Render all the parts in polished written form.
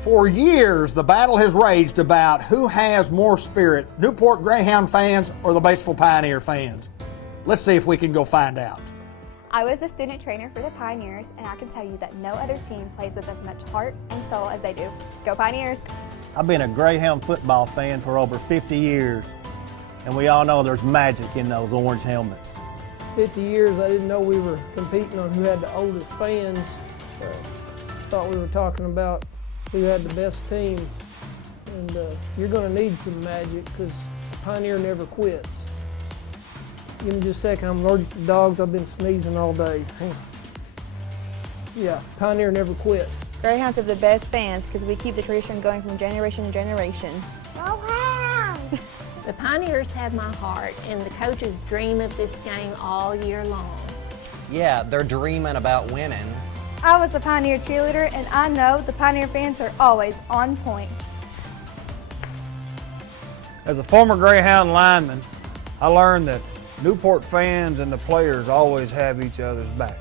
For years, the battle has raged about who has more spirit, Newport Greyhound fans or the Batesville Pioneer fans. Let's see if we can go find out. I was a student trainer for the Pioneers, and I can tell you that no other team plays with as much heart and soul as they do. Go Pioneers! I've been a Greyhound football fan for over 50 years, and we all know there's magic in those orange helmets. 50 years, I didn't know we were competing on who had the oldest fans. Thought we were talking about who had the best team. And you're going to need some magic because Pioneer never quits. Give me just a second, I'm allergic to dogs. I've been sneezing all day. Hang on. Yeah, Pioneer never quits. Greyhounds have the best fans because we keep the tradition going from generation to generation. Go Hounds! The Pioneers have my heart, and the coaches dream of this game all year long. Yeah, they're dreaming about winning. I was a Pioneer cheerleader, and I know the Pioneer fans are always on point. As a former Greyhound lineman, I learned that Newport fans and the players always have each other's back.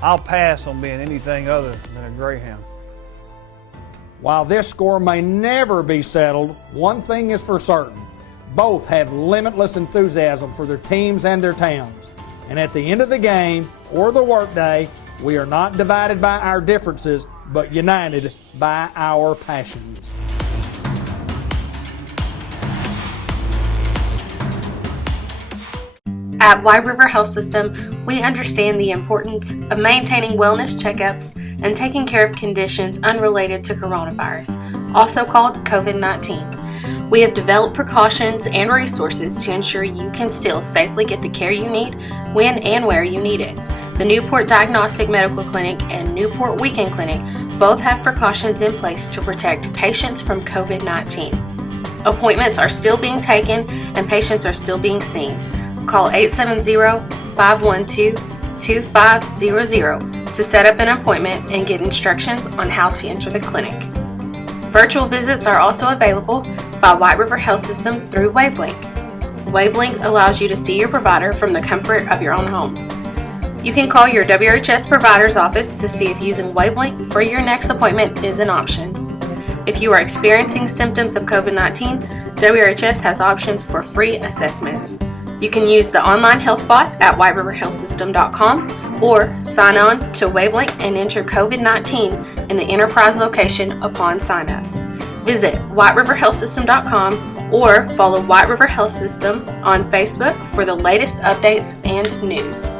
I'll pass on being anything other than a Greyhound. While this score may never be settled, one thing is for certain. Both have limitless enthusiasm for their teams and their towns. And at the end of the game or the workday, we are not divided by our differences, but united by our passions. At White River Health System, we understand the importance of maintaining wellness checkups and taking care of conditions unrelated to coronavirus, also called COVID-19. We have developed precautions and resources to ensure you can still safely get the care you need when and where you need it. The Newport Diagnostic Medical Clinic and Newport Weekend Clinic both have precautions in place to protect patients from COVID-19. Appointments are still being taken and patients are still being seen. Call 870-512-2500 to set up an appointment and get instructions on how to enter the clinic. Virtual visits are also available by White River Health System through Wavelink. Wavelink allows you to see your provider from the comfort of your own home. You can call your WRHS provider's office to see if using Wavelink for your next appointment is an option. If you are experiencing symptoms of COVID-19, WRHS has options for free assessments. You can use the online health bot at whiteriverhealthsystem.com or sign on to Wavelink and enter COVID-19 in the enterprise location upon sign up. Visit whiteriverhealthsystem.com or follow White River Health System on Facebook for the latest updates and news.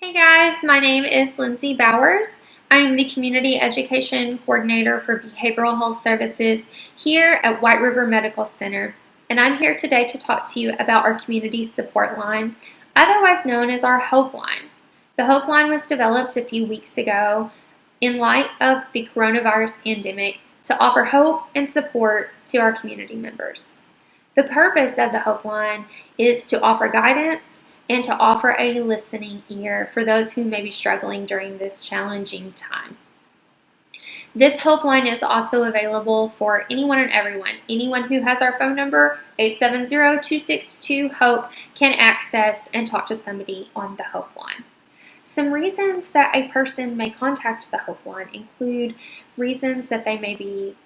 Hey guys, my name is Lindsay Bowers. I am the Community Education Coordinator for Behavioral Health Services here at White River Medical Center, and I'm here today to talk to you about our Community Support Line, otherwise known as our Hope Line. The Hope Line was developed a few weeks ago in light of the coronavirus pandemic to offer hope and support to our community members. The purpose of the Hope Line is to offer guidance and to offer a listening ear for those who may be struggling during this challenging time. This Hope Line is also available for anyone and everyone. Anyone who has our phone number, 870-262-HOPE, can access and talk to somebody on the Hope Line. Some reasons that a person may contact the Hope Line include reasons that they may be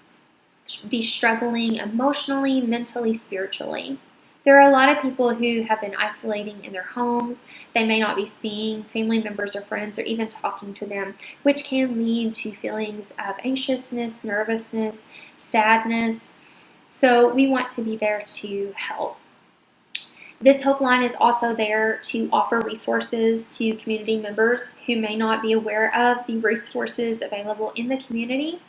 struggling emotionally, mentally, spiritually. There are a lot of people who have been isolating in their homes. They may not be seeing family members or friends or even talking to them, which can lead to feelings of anxiousness, nervousness, sadness. So we want to be there to help. This Hope Line is also there to offer resources to community members who may not be aware of the resources available in the community.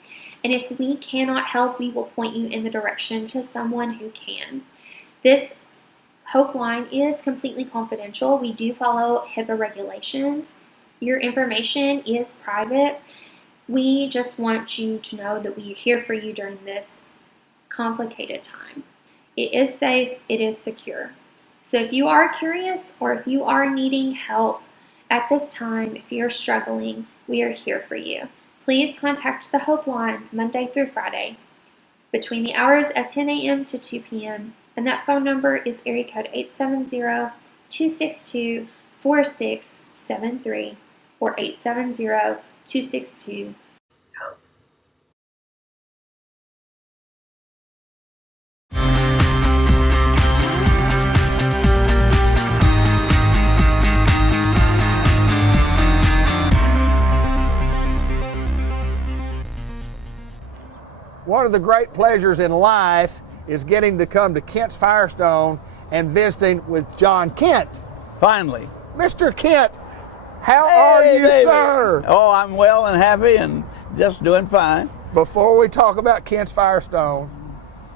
And if we cannot help, we will point you in the direction to someone who can. This Hope Line is completely confidential. We do follow HIPAA regulations. Your information is private. We just want you to know that we are here for you during this complicated time. It is safe, it is secure. So if you are curious or if you are needing help at this time, if you're struggling, we are here for you. Please contact the Hope Line Monday through Friday between the hours of 10 a.m. to 2 p.m. And that phone number is area code 870-262-4673 or 870-262-HOPE. One of the great pleasures in life is getting to come to Kent's Firestone and visiting with John Kent. Finally. Mr. Kent, how are you, David. sir? Oh, I'm well and happy and just doing fine. Before we talk about Kent's Firestone,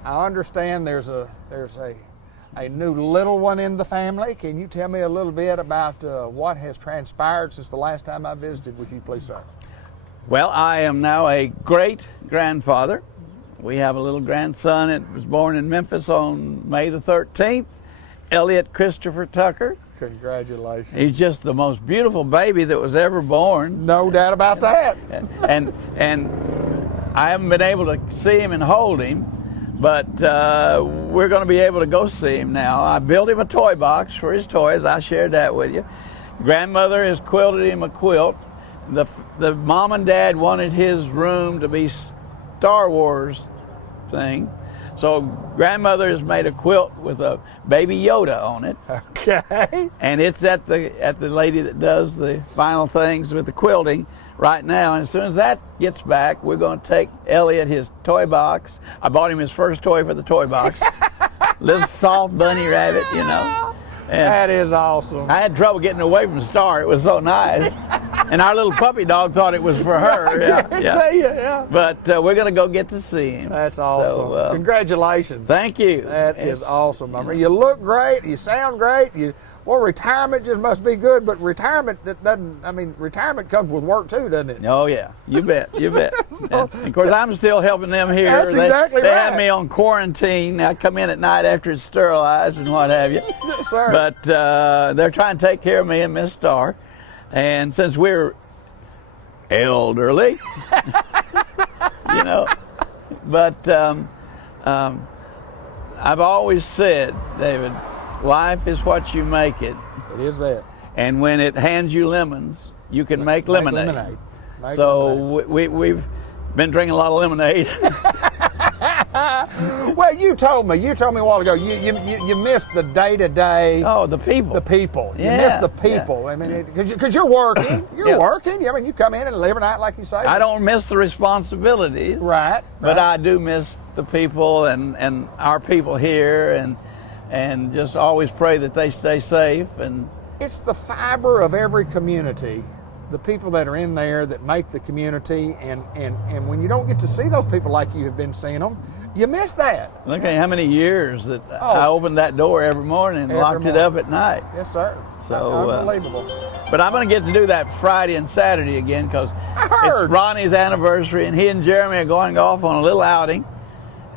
I understand there's a new little one in the family. Can you tell me a little bit about what has transpired since the last time I visited with you, please, sir? Well, I am now a great-grandfather. We have a little grandson that was born in Memphis on May the 13th, Elliot Christopher Tucker. Congratulations. He's just the most beautiful baby that was ever born. No doubt about that. And I haven't been able to see him and hold him, but we're going to be able to go see him now. I built him a toy box for his toys. I shared that with you. Grandmother has quilted him a quilt. The mom and dad wanted his room to be Star Wars thing, so grandmother has made a quilt with a baby Yoda on it. Okay. And it's at the lady that does the final things with the quilting right now. And as soon as that gets back, we're going to take Elliot his toy box. I bought him his first toy for the toy box, little soft bunny rabbit, you know. And that is awesome. I had trouble getting away from Star. It was so nice. And our little puppy dog thought it was for her. Yeah. But we're going to go get to see him. That's awesome. So, congratulations. Thank you. That is awesome. I mean, you look great. You sound great. Well, retirement just must be good, but retirement retirement comes with work too, doesn't it? Oh, yeah. You bet. You bet. And of course, I'm still helping them here. That's exactly they right. have me on quarantine. I come in at night after it's sterilized and what have you. Yes, sir. But they're trying to take care of me and Miss Starr. And since we're elderly, you know, but I've always said, David, life is what you make it. It is that. And when it hands you lemons, you can make lemonade. We've been drinking a lot of lemonade. Well, you told me a while ago you missed the day-to-day. Oh, the people. The people. Yeah, you missed the people. Yeah. I mean, because you're working. You're working. I mean, you come in and live every night like you say. I don't miss the responsibilities. Right. But I do miss the people and our people here and just always pray that they stay safe. And it's the fiber of every community. The people that are in there that make the community, and when you don't get to see those people like you have been seeing them, you miss that. Look at how many years that I opened that door every morning and locked it up at night. Yes, sir. So unbelievable. But I'm going to get to do that Friday and Saturday again because it's Ronnie's anniversary, and he and Jeremy are going off on a little outing,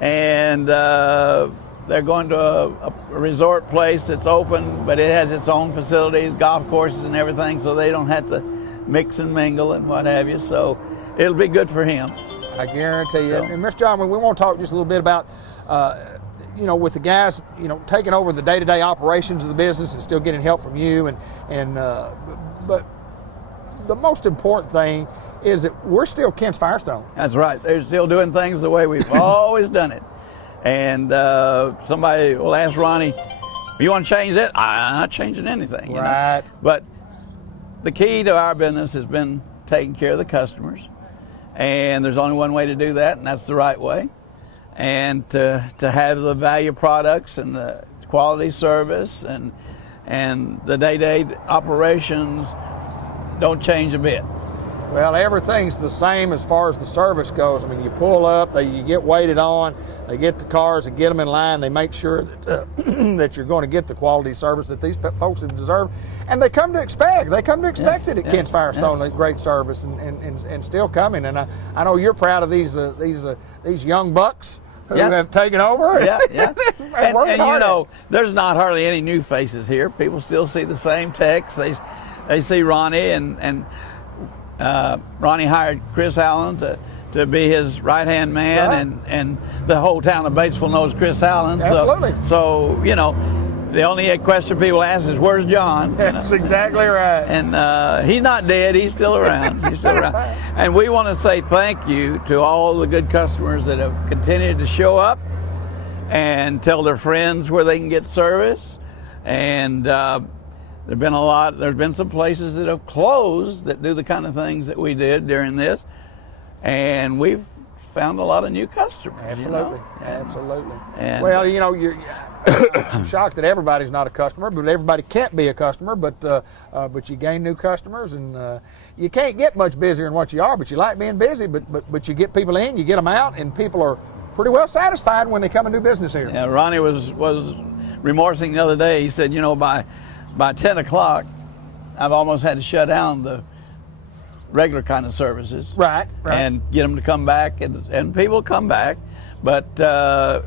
and they're going to a resort place that's open, but it has its own facilities, golf courses and everything, so they don't have to mix and mingle and what have you. So it'll be good for him. I guarantee you. And Mr. John, we want to talk just a little bit about, with the guys, taking over the day-to-day operations of the business and still getting help from you. But the most important thing is that we're still Kent's Firestone. That's right. They're still doing things the way we've always done it. And somebody will ask Ronnie, you want to change that? I'm not changing anything. Right. But the key to our business has been taking care of the customers. And there's only one way to do that, and that's the right way. And to have the value products and the quality service and the day-to-day operations don't change a bit. Well, everything's the same as far as the service goes. I mean, you pull up, you get waited on, they get the cars, they get them in line, they make sure that that you're going to get the quality service that these folks deserve, and they come to expect. They come to expect it at Kent's Firestone. Yes. Great service and still coming. And I know you're proud of these young bucks who have taken over. Yeah. and there's not hardly any new faces here. People still see the same techs. They see Ronnie and Ronnie hired Chris Allen to to be his right-hand man, Right. and the whole town of Batesville knows Chris Allen. Absolutely. So, you know, the only question people ask is, where's John? That's exactly right. And he's not dead. He's still around. He's still around. And we want to say thank you to all the good customers that have continued to show up and tell their friends where they can get service. And there's been some places that have closed that do the kind of things that we did during this. And we've found a lot of new customers. Absolutely, you know? absolutely. And, well, you know, I'm shocked that everybody's not a customer, but everybody can't be a customer. But you gain new customers, and you can't get much busier than what you are. But you like being busy. But you get people in, you get them out, and people are pretty well satisfied when they come and do business here. Yeah, Ronnie was remorsing the other day. He said, you know, by 10 o'clock, I've almost had to shut down the regular kind of services, right, and get them to come back, and people come back, but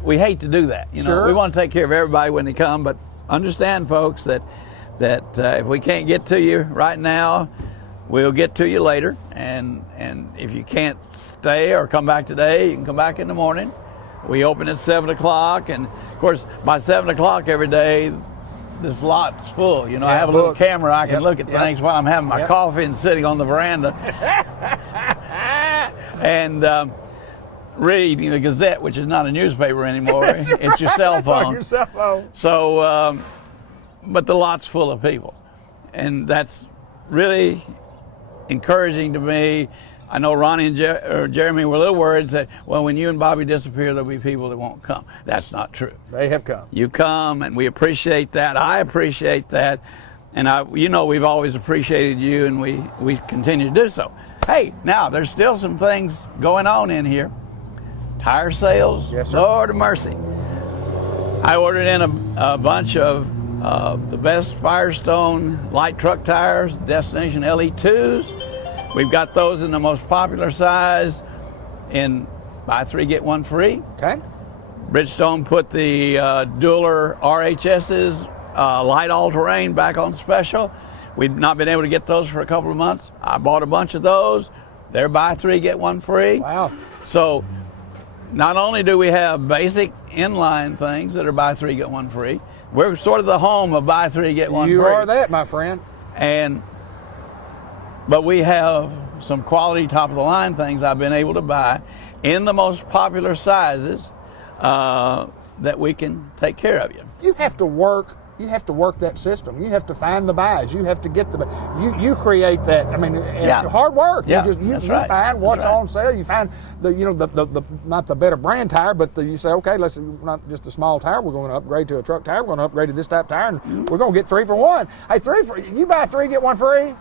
we hate to do that. You know, Sure. we want to take care of everybody when they come, but understand, folks, that if we can't get to you right now, we'll get to you later, and if you can't stay or come back today, you can come back in the morning. We open at 7 o'clock, and of course by 7 o'clock every day, this lot's full. You know, I have a little camera. I can look at things while I'm having my coffee and sitting on the veranda and reading the Gazette, which is not a newspaper anymore. It's your cell phone. It's on your cell phone. So, but the lot's full of people, and that's really encouraging to me. I know Ronnie and Jeremy were a little worried that, well, when you and Bobby disappear, there'll be people that won't come. That's not true. They have come. You come, and we appreciate that. I appreciate that. And you know, we've always appreciated you, and we continue to do so. Hey, now, there's still some things going on in here. Tire sales. Yes, sir. Lord of mercy. I ordered in a bunch of the best Firestone light truck tires, Destination LE2s. We've got those in the most popular size in buy 3, get 1 free. Okay. Bridgestone put the Dueler RHS's light all-terrain back on special. We've not been able to get those for a couple of months. I bought a bunch of those. They're buy 3, get 1 free. Wow. So not only do we have basic inline things that are buy 3, get 1 free, we're sort of the home of buy 3, get 1 free. You are that, my friend. But we have some quality top-of-the-line things I've been able to buy in the most popular sizes that we can take care of you. You have to work that system. You have to find the buys. You have to get you create that. I mean, hard work. Yeah, you find what's on sale. You find the not the better brand tire, but you say, okay, let's not just a small tire. We're going to upgrade to a truck tire. We're going to upgrade to this type of tire, and we're going to get 3 for 1. Hey, you buy 3, get 1 free.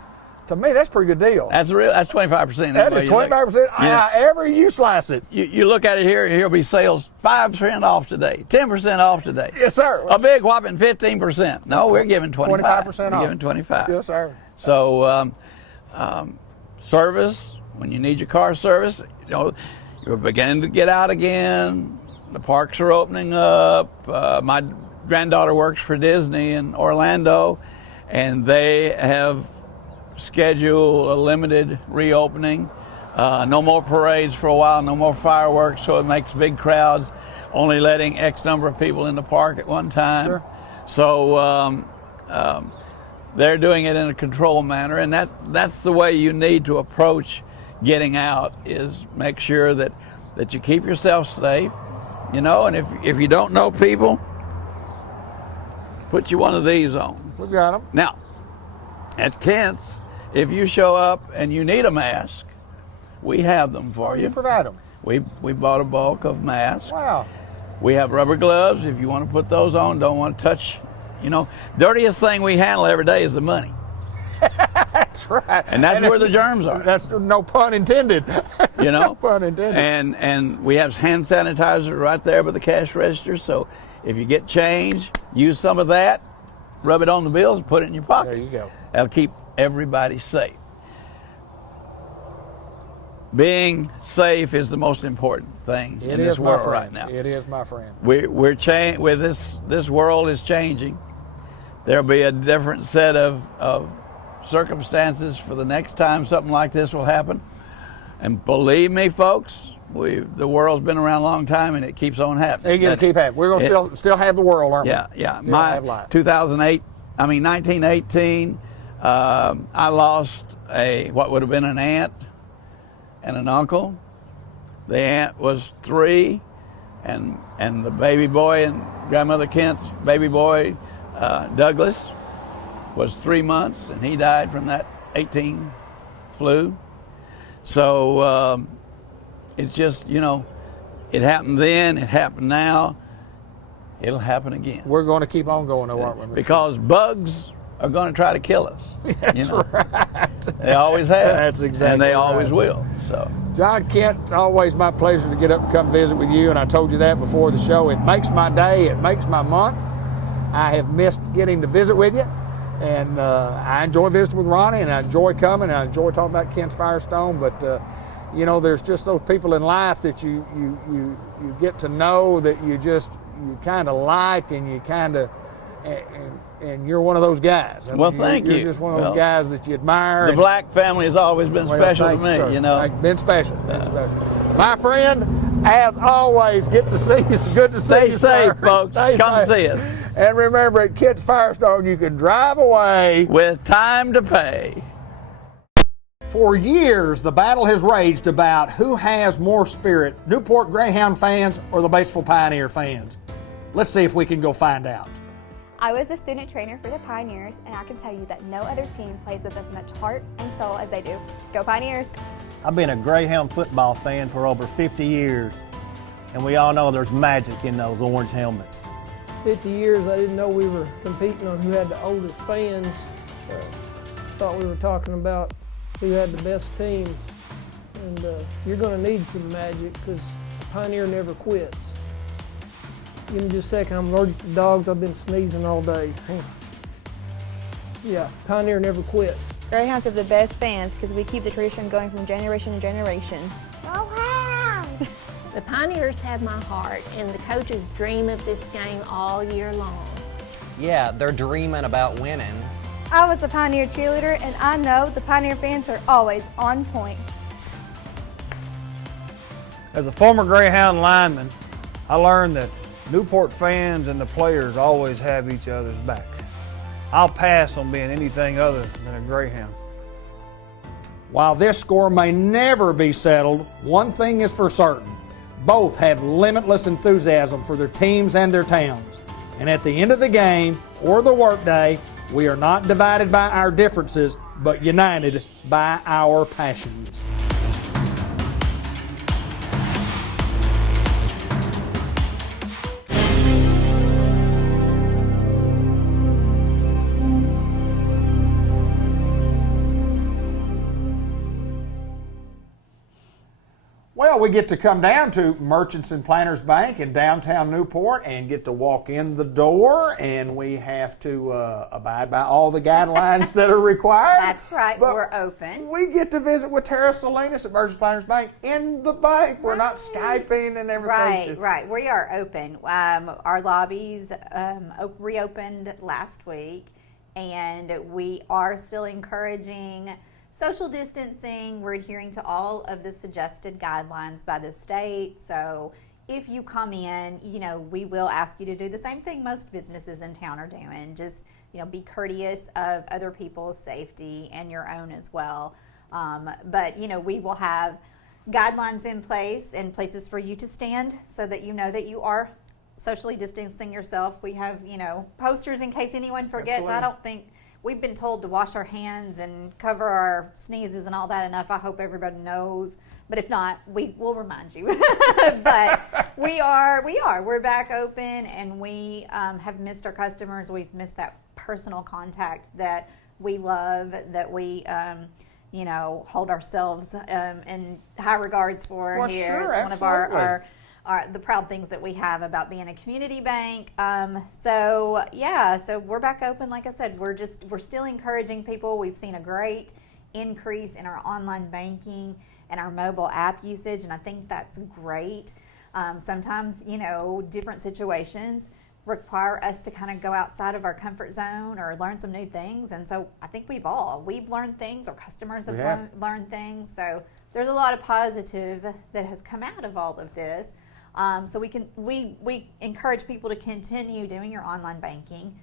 To me, that's a pretty good deal. That's 25%. That is 25%. However you slice it. You look at it here. Here'll be sales 5% off today, 10% off today. Yes, sir. A big whopping 15%. No, we're giving 25%. 25% off. We're giving 25. Yes, sir. So, service, when you need your car service, you know, you're beginning to get out again. The parks are opening up. My granddaughter works for Disney in Orlando, and they have scheduled a limited reopening. No more parades for a while, no more fireworks, so it makes big crowds, only letting X number of people in the park at one time. Sure. So they're doing it in a controlled manner, and that's the way you need to approach getting out, is make sure that you keep yourself safe, you know, and if you don't know people, put you one of these on. We've got them. Now, at Kent's, if you show up and you need a mask, we have them for you. You provide them. We bought a bulk of masks. Wow. We have rubber gloves if you want to put those on, don't want to touch, you know. Dirtiest thing we handle every day is the money. That's right. And that's where the germs are. That's no pun intended. You know? No pun intended. And we have hand sanitizer right there by the cash register, so if you get change, use some of that, rub it on the bills, and put it in your pocket. There you go. That'll keep everybody safe. Being safe is the most important thing in this world right now. It is, my friend. We're with this world is changing. There'll be a different set of circumstances for the next time something like this will happen. And believe me, folks, the world's been around a long time, and it keeps on happening. It's going to keep happening. We're going to still have the world, aren't yeah, we? Yeah, Still My have life. 1918, I lost what would have been an aunt and an uncle. The aunt was 3, and the baby boy and Grandmother Kent's baby boy, Douglas, was 3 months, and he died from that 18 flu. So it's just, it happened then, it happened now, it'll happen again. We're going to keep on going, though, aren't we, Mr. Because bugs are going to try to kill us. That's right. They always have. That's exactly And they right. always will. So, John Kent, it's always my pleasure to get up and come visit with you, and I told you that before the show. It makes my day, it makes my month. I have missed getting to visit with you, and I enjoy visiting with Ronnie, and I enjoy coming, and I enjoy talking about Kent's Firestone, but there's just those people in life that you get to know that you kind of like, and you kind of, and you're one of those guys. Well, thank you. You're just one of those guys that you admire. The Black family has always been special to me, sir. Been special. My friend, as always, get to see you. It's good to see you, Stay safe, sir. folks. Come see us. And remember, at Kent's Firestone, you can drive away with time to pay. For years, the battle has raged about who has more spirit, Newport Greyhound fans or the Batesville Pioneer fans. Let's see if we can go find out. I was a student trainer for the Pioneers, and I can tell you that no other team plays with as much heart and soul as they do. Go Pioneers! I've been a Greyhound football fan for over 50 years, and we all know there's magic in those orange helmets. 50 years, I didn't know we were competing on who had the oldest fans. Thought we were talking about who had the best team. And you're going to need some magic because Pioneer never quits. Give me just a second, I'm allergic to dogs. I've been sneezing all day. Hang on. Yeah, Pioneer never quits. Greyhounds have the best fans because we keep the tradition going from generation to generation. The Pioneers have my heart, and the coaches dream of this game all year long. Yeah, they're dreaming about winning. I was a Pioneer cheerleader, and I know the Pioneer fans are always on point. As a former Greyhound lineman, I learned that Newport fans and the players always have each other's back. I'll pass on being anything other than a Greyhound. While this score may never be settled, one thing is for certain. Both have limitless enthusiasm for their teams and their towns. And at the end of the game or the workday, we are not divided by our differences, but united by our passions. Well, we get to come down to Merchants and Planters Bank in downtown Newport and get to walk in the door, and we have to abide by all the guidelines that are required. That's right, but we're open. We get to visit with Tara Salinas at Merchants and Planters Bank in the bank. We're not Skyping and everything. Right. We are open. Our lobbies reopened last week, and we are still encouraging social distancing. We're adhering to all of the suggested guidelines by the state. So if you come in, we will ask you to do the same thing most businesses in town are doing. Just, be courteous of other people's safety and your own as well. But we will have guidelines in place and places for you to stand so that you know that you are socially distancing yourself. We have, posters in case anyone forgets. Absolutely. I don't think we've been told to wash our hands and cover our sneezes and all that enough. I hope everybody knows. But if not, we will remind you. But we're back open, and we have missed our customers. We've missed that personal contact that we love, that we hold ourselves in high regards for Well, here. sure, it's one of our the proud things that we have about being a community bank. So we're back open. Like I said, we're still encouraging people. We've seen a great increase in our online banking and our mobile app usage, and I think that's great. Sometimes, different situations require us to kind of go outside of our comfort zone or learn some new things, and so I think we've learned things, our customers have learned things. So there's a lot of positive that has come out of all of this. So we encourage people to continue doing your online banking.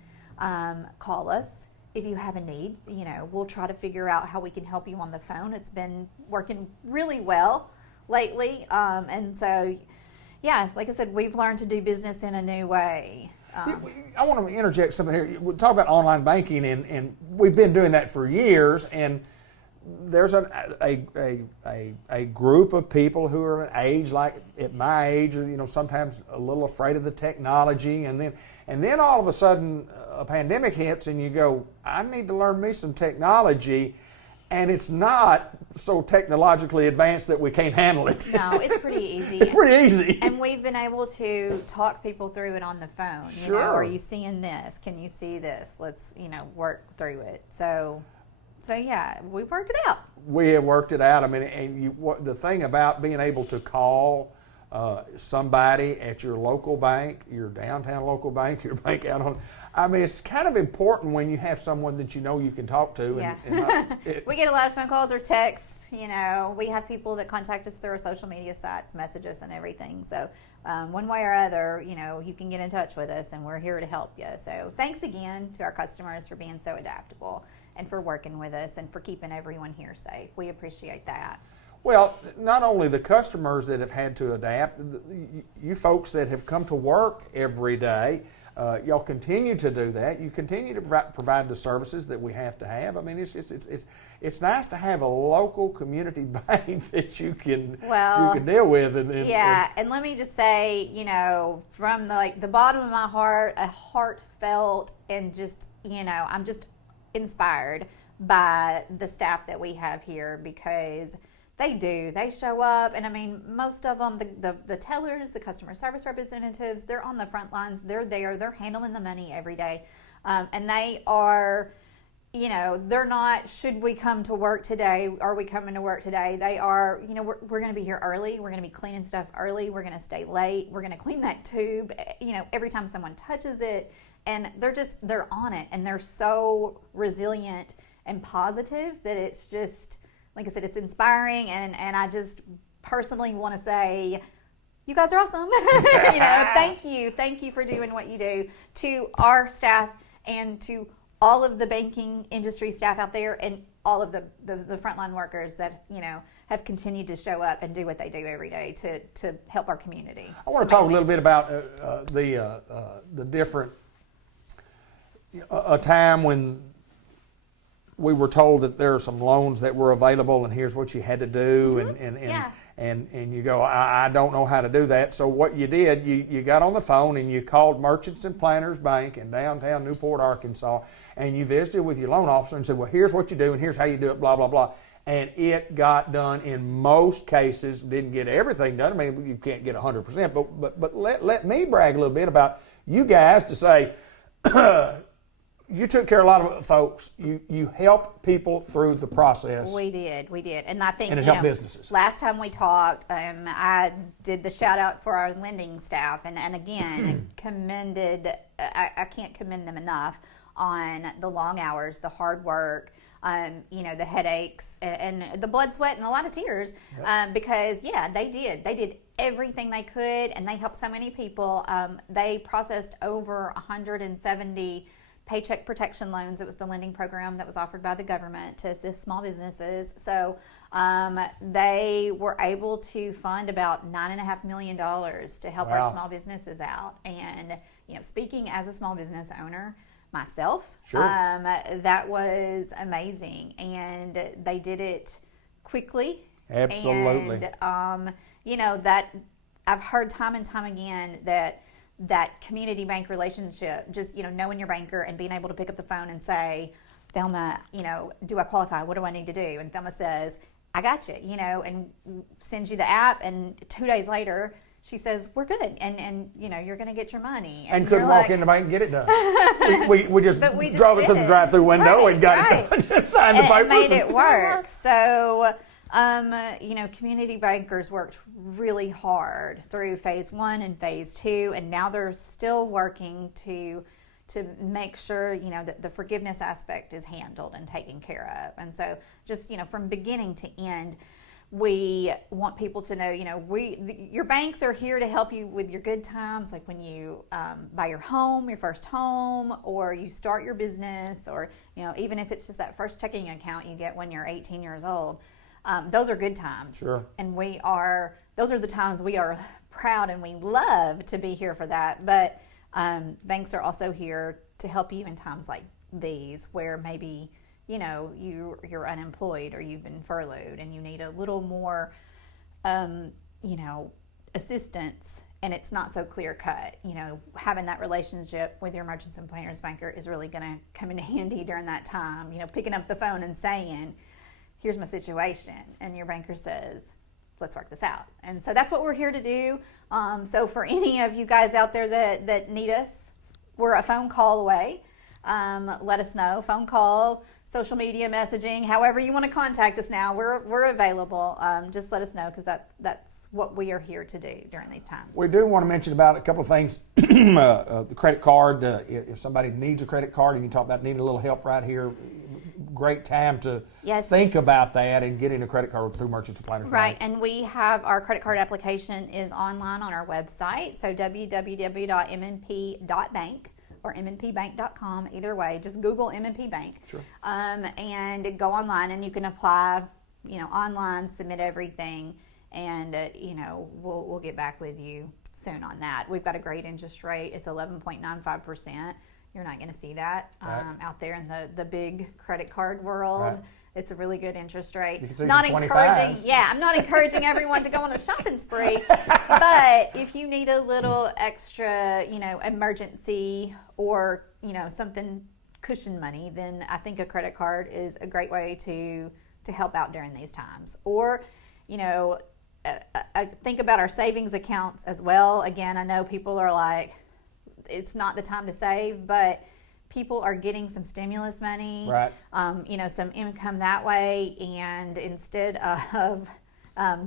Call us if you have a need. You know, we'll try to figure out how we can help you on the phone. It's been working really well lately. And so, yeah, like I said, we've learned to do business in a new way. I want to interject something here. We talk about online banking, and we've been doing that for years. And there's a group of people who are an age like at my age, you know, sometimes a little afraid of the technology, and then all of a sudden a pandemic hits, and you go, I need to learn me some technology. And it's not so technologically advanced that we can't handle it. No, it's pretty easy. It's pretty easy. And we've been able to talk people through it on the phone. Sure. You know, are you seeing this? Can you see this? Let's, you know, work through it. So yeah, we've worked it out. We have worked it out. I mean, and the thing about being able to call somebody at your local bank, your downtown local bank, your bank out on, I mean, it's kind of important when you have someone that you know you can talk to. Yeah. And we get a lot of phone calls or texts. You know, we have people that contact us through our social media sites, message us and everything. So one way or other, you know, you can get in touch with us, and we're here to help you. So thanks again to our customers for being so adaptable and for working with us and for keeping everyone here safe. We appreciate that. Well, not only the customers that have had to adapt, you folks that have come to work every day, y'all continue to do that. You continue to provide the services that we have to have. I mean, it's nice to have a local community bank that you can deal with. And let me just say, you know, from the bottom of my heart, a heartfelt and just, you know, I'm just inspired by the staff that we have here, because they show up, and I mean, most of them, the tellers, the customer service representatives, they're on the front lines. They're there, they're handling the money every day, and they are, you know, they're not, should we come to work today? Are we coming to work today? They are, you know, we're going to be here early. We're going to be cleaning stuff early. We're going to stay late. We're going to clean that tube, you know, every time someone touches it, and they're on it, and they're so resilient and positive that it's just, like I said, it's inspiring, and I just personally want to say, you guys are awesome. You know, thank you for doing what you do, to our staff and to all of the banking industry staff out there, and all of the frontline workers that, you know, have continued to show up and do what they do every day to help our community. I want to talk a little bit about the different, a time when we were told that there are some loans that were available, and here's what you had to do, and you go, I don't know how to do that. So what you did, you got on the phone and you called Merchants and Planters Bank in downtown Newport, Arkansas, and you visited with your loan officer and said, well, here's what you do, and here's how you do it, blah, blah, blah. And it got done in most cases. Didn't get everything done. I mean, you can't get 100%, but let me brag a little bit about you guys to say, you took care of a lot of folks. You helped people through the process. We did, and I think, and it helped businesses. Last time we talked, I did the shout out for our lending staff, and again, commended. I can't commend them enough on the long hours, the hard work, you know, the headaches, and the blood, sweat, and a lot of tears, because they did everything they could, and they helped so many people. They processed over 170 paycheck protection loans. It was the lending program that was offered by the government to assist small businesses. So they were able to fund about $9.5 million to help our small businesses out. And, you know, speaking as a small business owner myself, that was amazing. And they did it quickly. Absolutely. And, you know, that I've heard time and time again that community bank relationship, just, you know, knowing your banker and being able to pick up the phone and say, Thelma, you know, do I qualify? What do I need to do? And Thelma says, I got you, you know, and sends you the app, and 2 days later she says, we're good, and you know, you're going to get your money. And couldn't walk in the bank and get it done. we just drove it to the drive-through window and got it done. Just signed the papers. And made it work. So, you know, community bankers worked really hard through phase 1 and phase 2, and now they're still working to make sure, you know, that the forgiveness aspect is handled and taken care of. And so just, you know, from beginning to end, We want people to know, your banks are here to help you with your good times, like when you buy your home, your first home, or you start your business, or even if it's just that first checking account you get when you're 18 years old. Those are good times. Sure. And those are the times we are proud and we love to be here for that. But banks are also here to help you in times like these where maybe you're unemployed or you've been furloughed and you need a little more assistance, and it's not so clear cut. Having that relationship with your merchants and planners banker is really going to come in handy during that time. Picking up the phone and saying, here's my situation, and your banker says, let's work this out. And so that's what we're here to do. So for any of you guys out there that need us, we're a phone call away. Let us know. Phone call, social media messaging, however you want to contact us now, we're available. Just let us know, because that's what we are here to do during these times. We do want to mention about a couple of things. The credit card, if somebody needs a credit card and you talk about needing a little help right here, great time to think about that and getting a credit card through Merchants and Planners Right, Bank. and we have our credit card application is online on our website, so www.mnp.bank or mnpbank.com. Either way, just Google MNP Bank. Sure. And go online, and you can apply, online, submit everything, and we'll get back with you soon on that. We've got a great interest rate. It's 11.95%. You're not going to see that out there in the big credit card world. Right. It's a really good interest rate. You can see Not some encouraging. 25s. Yeah, I'm not encouraging everyone to go on a shopping spree, but if you need a little extra, emergency or something cushion money, then I think a credit card is a great way to help out during these times. Or, think about our savings accounts as well. Again, I know people are like, it's not the time to save, but people are getting some stimulus money, right? Some income that way, and instead of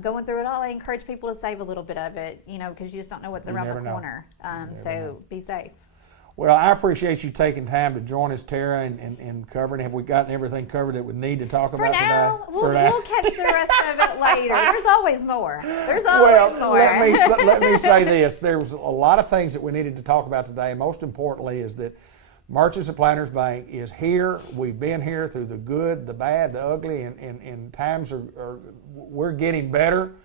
going through it all, I encourage people to save a little bit of it, because you just don't know what's around the corner. So be safe. Well, I appreciate you taking time to join us, Tara, and covering. Have we gotten everything covered that we need to talk about today? We'll catch the rest of it later. There's always more. More. Let me say this. There was a lot of things that we needed to talk about today, and most importantly is that Merchants and Planners Bank is here. We've been here through the good, the bad, the ugly, and times we're getting better.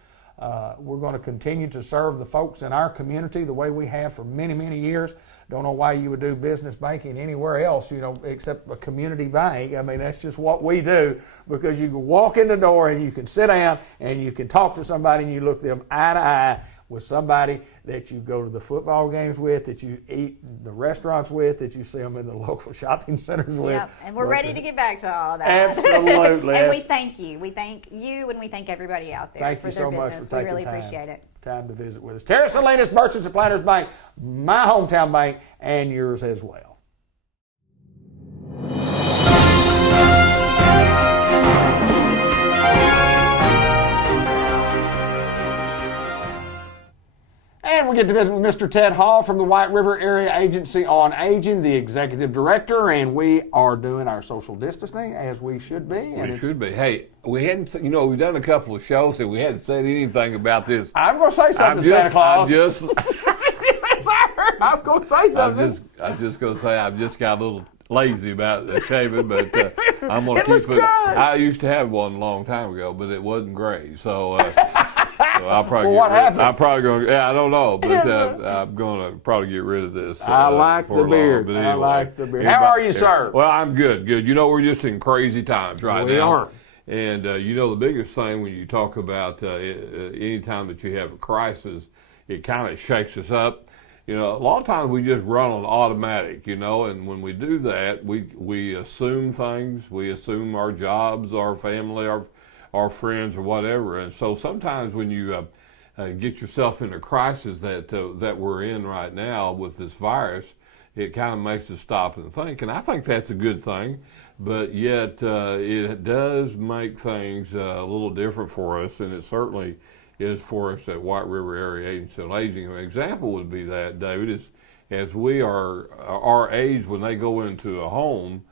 We're going to continue to serve the folks in our community the way we have for many, many years. Don't know why you would do business banking anywhere else, except a community bank. I mean, that's just what we do, because you can walk in the door and you can sit down and you can talk to somebody and you look them eye to eye with somebody that you go to the football games with, that you eat in the restaurants with, that you see them in the local shopping centers with. Yep, and we're ready to get back to all that. Absolutely. And we thank you. We thank you, and we thank everybody out there for their business. We really appreciate it. Time to visit with us. Tara Salinas, Merchants and Planners Bank, my hometown bank, and yours as well. And we get to visit with Mr. Ted Hall from the White River Area Agency on Aging, the Executive Director, and we are doing our social distancing as we should be. We should be. Hey, we hadn't, we've done a couple of shows and we hadn't said anything about this. I'm going to say something, Santa Claus. I'm going to say something. I'm just going to say I've just got a little lazy about shaving, but I'm going to keep it. I used to have one a long time ago, but it wasn't gray, so I'll probably what happened? I'm probably going to, I don't know, but I'm going to probably get rid of this. I like the beard. But anyway, I like the beard. How are you, sir? Well, I'm good. We're just in crazy times right now. We are. And, the biggest thing when you talk about any time that you have a crisis, it kind of shakes us up. A lot of times we just run on automatic, and when we do that, we assume things. We assume our jobs, our family, our friends, or whatever. And so sometimes when you get yourself in a crisis that we're in right now with this virus, it kind of makes us stop and think. And I think that's a good thing. But yet it does make things a little different for us, and it certainly is for us at White River Area Agency on Aging. An example would be that, David, is as we are our age when they go into a home,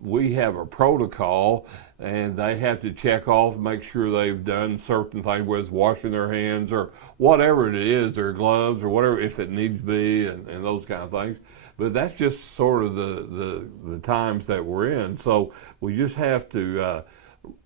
we have a protocol, and they have to check off, make sure they've done certain things, whether it's washing their hands or whatever it is, their gloves or whatever, if it needs to be, and those kind of things. But that's just sort of the times that we're in. So we just have to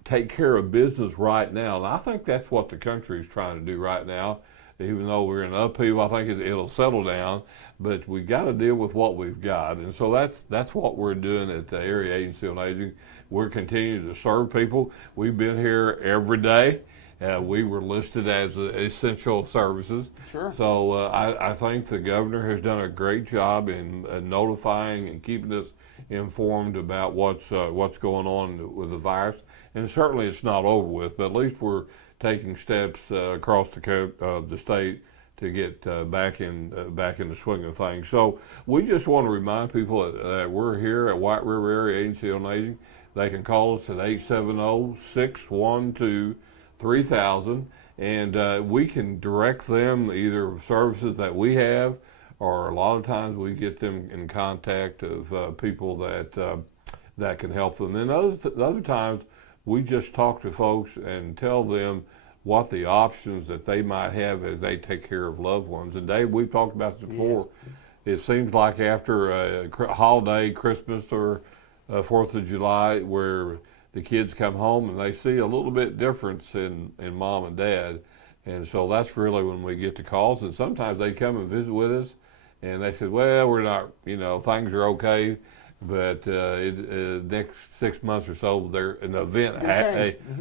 take care of business right now. And I think that's what the country is trying to do right now. Even though we're in upheaval, I think it'll settle down. But we got to deal with what we've got. And so that's what we're doing at the Area Agency on Aging. We're continuing to serve people. We've been here every day. We were listed as essential services. Sure. So I think the governor has done a great job in notifying and keeping us informed about what's going on with the virus. And certainly it's not over with, but at least we're taking steps across the state to get back in the swing of things. So we just want to remind people that we're here at White River Area Agency on Aging. They can call us at 870-612-3000, and we can direct them either services that we have, or a lot of times we get them in contact of people that can help them. And other times we just talk to folks and tell them what the options that they might have as they take care of loved ones. And Dave, we've talked about this before. Yes. It seems like after a holiday, Christmas or 4th of July, where the kids come home and they see a little bit difference in mom and dad. And so that's really when we get the calls. And sometimes they come and visit with us and they said, well, we're not, things are okay. But next 6 months or so, there's an event,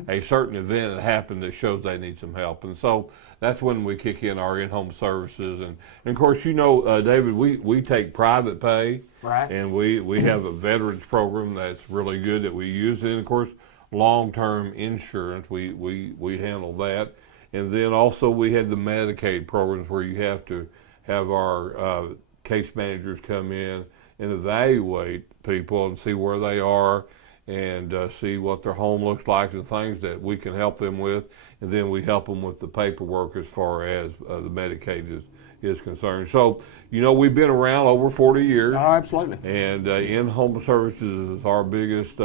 a certain event that happened that shows they need some help. And so that's when we kick in our in-home services. And of course, David, we take private pay. Right. And we have a veterans program that's really good that we use. And of course, long-term insurance, we handle that. And then also we have the Medicaid programs where you have to have our case managers come in and evaluate people and see where they are and see what their home looks like and things that we can help them with. And then we help them with the paperwork as far as the Medicaid is concerned. So, we've been around over 40 years. Oh, absolutely. And in-home services is our biggest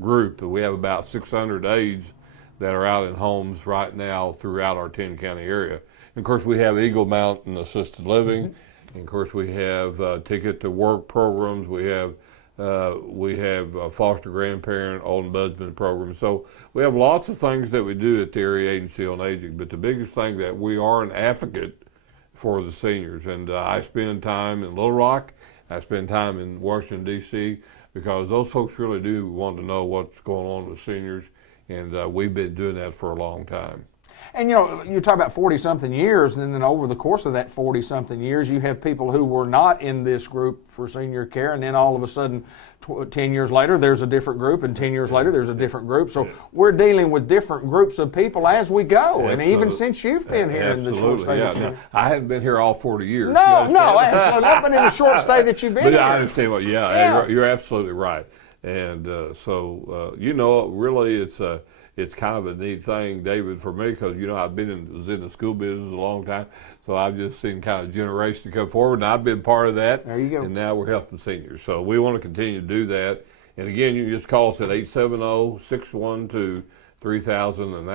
group. We have about 600 aides that are out in homes right now throughout our 10-county area. And of course, we have Eagle Mountain Assisted Living. Mm-hmm. And of course, we have Ticket to Work programs. We have foster grandparent, old ombudsman programs. So we have lots of things that we do at the Area Agency on Aging. But the biggest thing that we are an advocate for the seniors. And I spend time in Little Rock. I spend time in Washington, D.C. because those folks really do want to know what's going on with seniors. And we've been doing that for a long time. And you talk about 40-something years, and then over the course of that 40-something years, you have people who were not in this group for senior care, and then all of a sudden, 10 years later, there's a different group, and 10 years later, there's a different group. So we're dealing with different groups of people as we go, and even since you've been here in the short stay. No, I haven't been here all 40 years. No, not been in the short stay that you've been here. But I understand you're absolutely right. And really it's kind of a neat thing, David, for me, because, I've was in the school business a long time, so I've just seen kind of generation come forward, and I've been part of that. There you go. And now we're helping seniors. So we want to continue to do that. And again, you just call us at 870-612-3000, and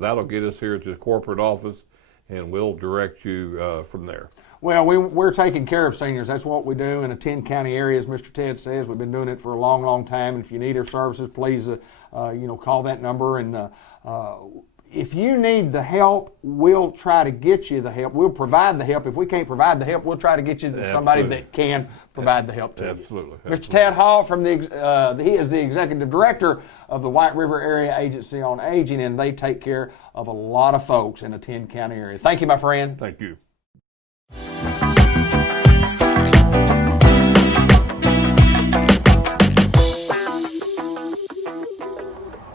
that'll get us here at the corporate office, and we'll direct you from there. Well, we're taking care of seniors. That's what we do in a 10-county area, as Mr. Ted says. We've been doing it for a long, long time. And if you need our services, please, call that number. And if you need the help, we'll try to get you the help. We'll provide the help. If we can't provide the help, we'll try to get you to somebody that can provide the help to you. Absolutely. Mr. Tad Hall, he is the executive director of the White River Area Agency on Aging, and they take care of a lot of folks in a 10-county area. Thank you, my friend. Thank you.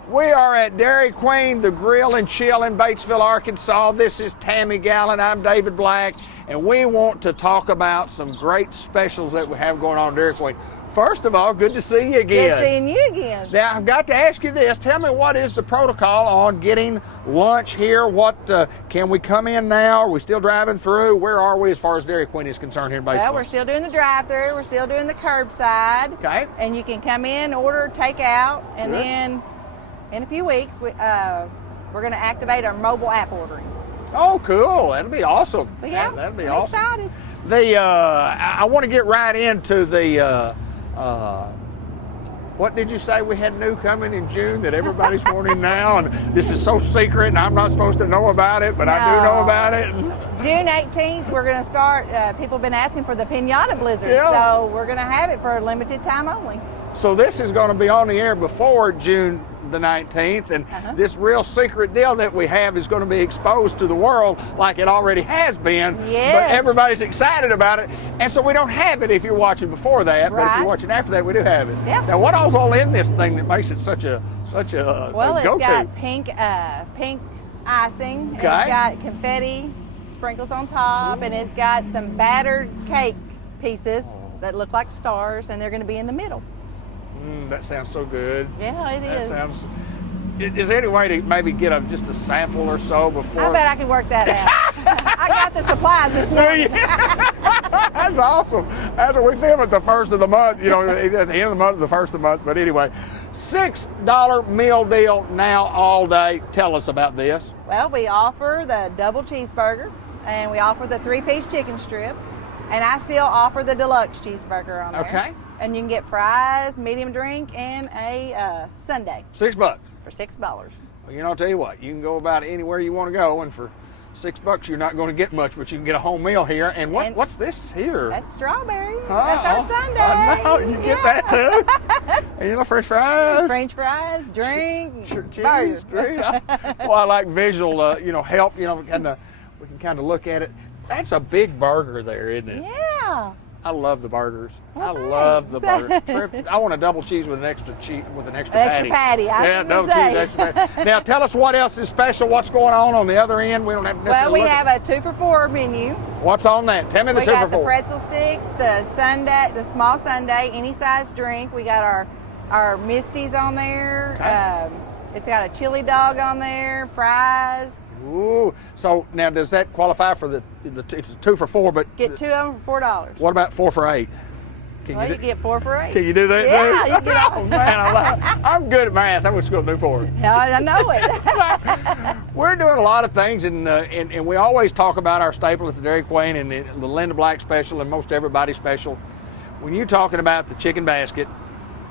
We are at Dairy Queen, the Grill and Chill in Batesville, Arkansas. This is Tammy Gallen. I'm David Black, and we want to talk about some great specials that we have going on at Dairy Queen. First of all, good to see you again. Good seeing you again. Now, I've got to ask you this. Tell me, what is the protocol on getting lunch here? What can we come in now? Are we still driving through? Where are we as far as Dairy Queen is concerned here in Batesville? Well, we're still doing the drive-through. We're still doing the curbside. Okay. And you can come in, order, take out, and Good. then in a few weeks, we're going to activate our mobile app ordering. Oh, cool. That'll be awesome. So, yeah, that'll be I'm awesome. excited. I want to get right into the, what did you say we had new coming in June that everybody's wanting now? And this is so secret and I'm not supposed to know about it, but I do know about it. June 18th, we're going to start, people have been asking for the Pinata Blizzard, Yeah. so we're going to have it for a limited time only. So this is going to be on the air before June the 19th, and this real secret deal that we have is going to be exposed to the world like it already has been. Yes. But everybody's excited about it, and so we don't have it if you're watching before that, but if Right. you're watching after that, we do have it. Yeah. Now, what all's all in this thing that makes it such a Well, a it's go-to? got pink icing, and Okay. it's got confetti sprinkles on top, and it's got some battered cake pieces that look like stars, and they're going to be in the middle. That sounds so good. Yeah, it That is. sounds. Is there any way to maybe get just a sample or so before? I bet I can work that out. I got the supplies this morning. That's awesome. That's what we film at the first of the month, at the end of the month, the first of the month. But anyway, $6 meal deal now all day. Tell us about this. Well, we offer the double cheeseburger, and we offer the 3-piece chicken strips, and I still offer the deluxe cheeseburger on there. Okay. And you can get fries, medium drink, and a sundae. $6. For $6. Well, I'll tell you what, you can go about anywhere you want to go, and for $6 you're not going to get much, but you can get a home meal here. And what's this here? That's strawberry. That's our sundae. I know, you get that too. And French fries. French fries, drink, cheese, burger. drink. Well, I like visual, help. We can kind of look at it. That's a big burger there, isn't it? Yeah. I love the burgers. Well, I love the thanks. burgers. I want a double cheese with an extra patty. Extra patty. Yeah, double cheese, extra patty. Now tell us what else is special. What's going on the other end? We don't have to Well, we look have a 2-for-4 menu. What's on that? Tell me the 2 for 4. We got the pretzel sticks, the sundae, the small sundae, any size drink. We got our Misties on there. Okay. It's got a chili dog on there, fries. Ooh. So now does that qualify for it's a 2 for 4, but Get 2 of them for $4. what about 4 for 8? Well, you get 4 for 8. Can you do that? Yeah, too? you get Oh man, I'm good at math. I went to school at Newport. Yeah, I know it. We're doing a lot of things, and we always talk about our staple at the Dairy Queen and the Linda Black special and most everybody special. When you're talking about the chicken basket,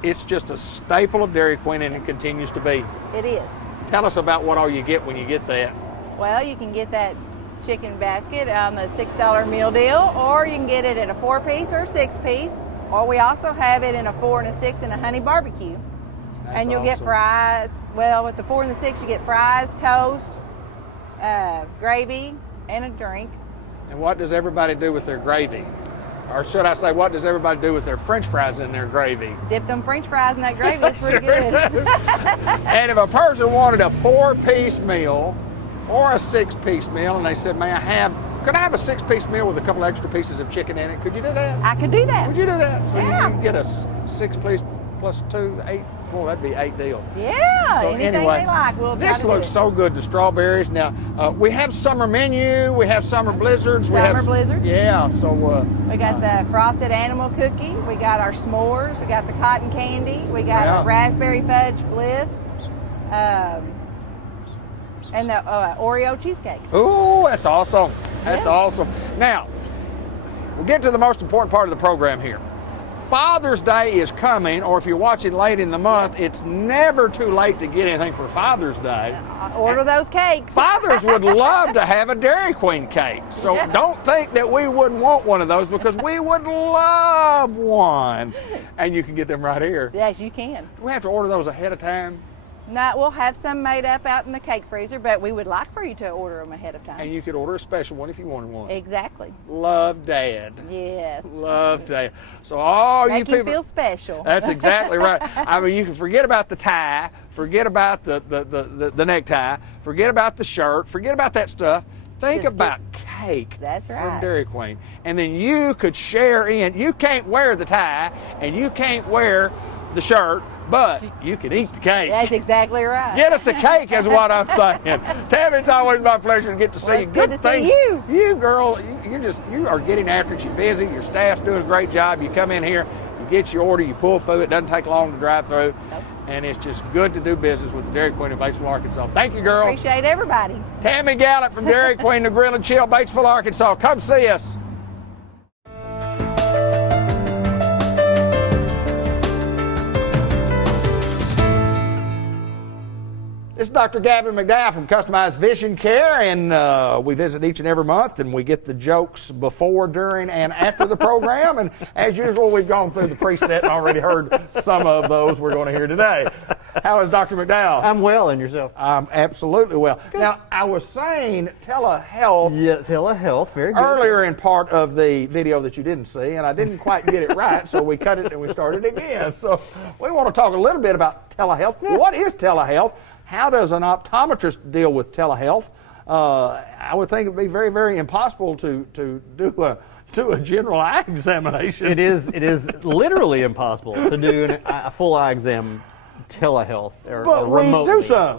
it's just a staple of Dairy Queen, and it continues to be. It is. Tell us about what all you get when you get that. Well, you can get that chicken basket on the $6 meal deal, or you can get it at a 4-piece or a 6-piece, or we also have it in a 4 and a 6 and a honey barbecue. And you'll get fries. Well, with the 4 and the 6, you get fries, toast, gravy, and a drink. And what does everybody do with their gravy? Or should I say, what does everybody do with their French fries in their gravy? Dip them French fries in that gravy. It's pretty good. And if a person wanted a 4-piece meal or a 6-piece meal, and they said, could I have a 6-piece meal with a couple extra pieces of chicken in it? Could you do that? I could do that. Would you do that? So Yeah. you can get a 6-piece plus 2, 8. Well, that'd be 8 deal. Yeah, So anything anyway, they like. We'll try this to do looks it. so good, the strawberries. Now, we have summer menu, we have summer blizzards. Summer blizzards? Yeah, so. We got the frosted animal cookie. We got our s'mores. We got the cotton candy. We got our raspberry fudge bliss. And the Oreo cheesecake. Ooh, that's awesome. That's awesome. Now, we'll get to the most important part of the program here. Father's Day is coming, or if you're watching late in the month, it's never too late to get anything for Father's Day. Order those cakes. Fathers would love to have a Dairy Queen cake. So don't think that we wouldn't want one of those, because we would love one. And you can get them right here. Yes, you can. Do we have to order those ahead of time? No, we'll have some made up out in the cake freezer, but we would like for you to order them ahead of time. And you could order a special one if you wanted one. Exactly. Love Dad. Yes. Love Dad. So all Make you people him feel special. That's exactly right. I mean, you can forget about the tie, forget about the necktie, forget about the shirt, forget about that stuff. Think Just about cake That's from right. Dairy Queen. And then you could share in. You can't wear the tie and you can't wear the shirt, but you can eat the cake. That's exactly right. Get us a cake is what I'm saying. Tammy, it's always my pleasure to get to see Well, you. it's good to see you. You girl, you are getting after it. You're busy. Your staff's doing a great job. You come in here, you get your order, you pull through. It doesn't take long to drive through. Nope. And it's just good to do business with the Dairy Queen in Batesville, Arkansas. Thank you, girl. Appreciate everybody. Tammy Gallup from Dairy Queen, the Grill and Chill, Batesville, Arkansas. Come see us. This is Dr. Gavin McDowell from Customized Vision Care, and we visit each and every month, and we get the jokes before, during, and after the program. And as usual, we've gone through the preset and already heard some of those we're going to hear today. How is Dr. McDowell? I'm well, and yourself? I'm absolutely well. Good. Now, I was saying telehealth. Yeah, telehealth, very good. Earlier in part of the video that you didn't see, and I didn't quite get it right, so we cut it and we started again. So we want to talk a little bit about telehealth. Yeah. What is telehealth? How does an optometrist deal with telehealth? I would think it would be very, very impossible to do a general eye examination. It is literally impossible to do a full eye exam telehealth or remotely.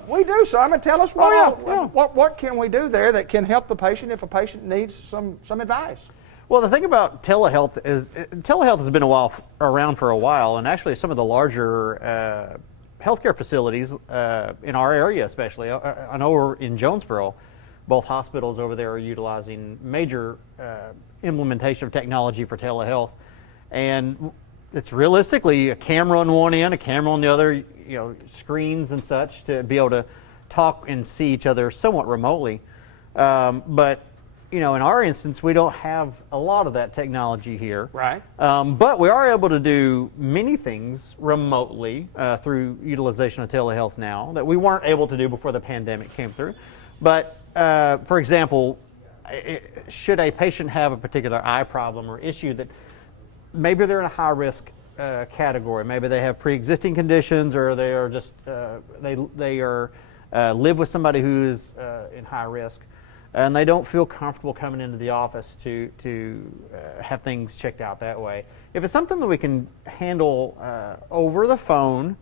We do some. And tell us what can we do there that can help the patient if a patient needs some advice. Well, the thing about telehealth is telehealth has been around for a while, and actually some of the larger healthcare facilities in our area, especially. I know we're in Jonesboro. Both hospitals over there are utilizing major implementation of technology for telehealth, and it's realistically a camera on one end, a camera on the other, screens and such to be able to talk and see each other somewhat remotely. But in our instance, we don't have a lot of that technology here. Right. But we are able to do many things remotely through utilization of telehealth now that we weren't able to do before the pandemic came through. But for example, should a patient have a particular eye problem or issue that maybe they're in a high risk category, maybe they have pre-existing conditions, or they are just they are live with somebody who's in high risk, and they don't feel comfortable coming into the office to have things checked out that way. If it's something that we can handle over the phone,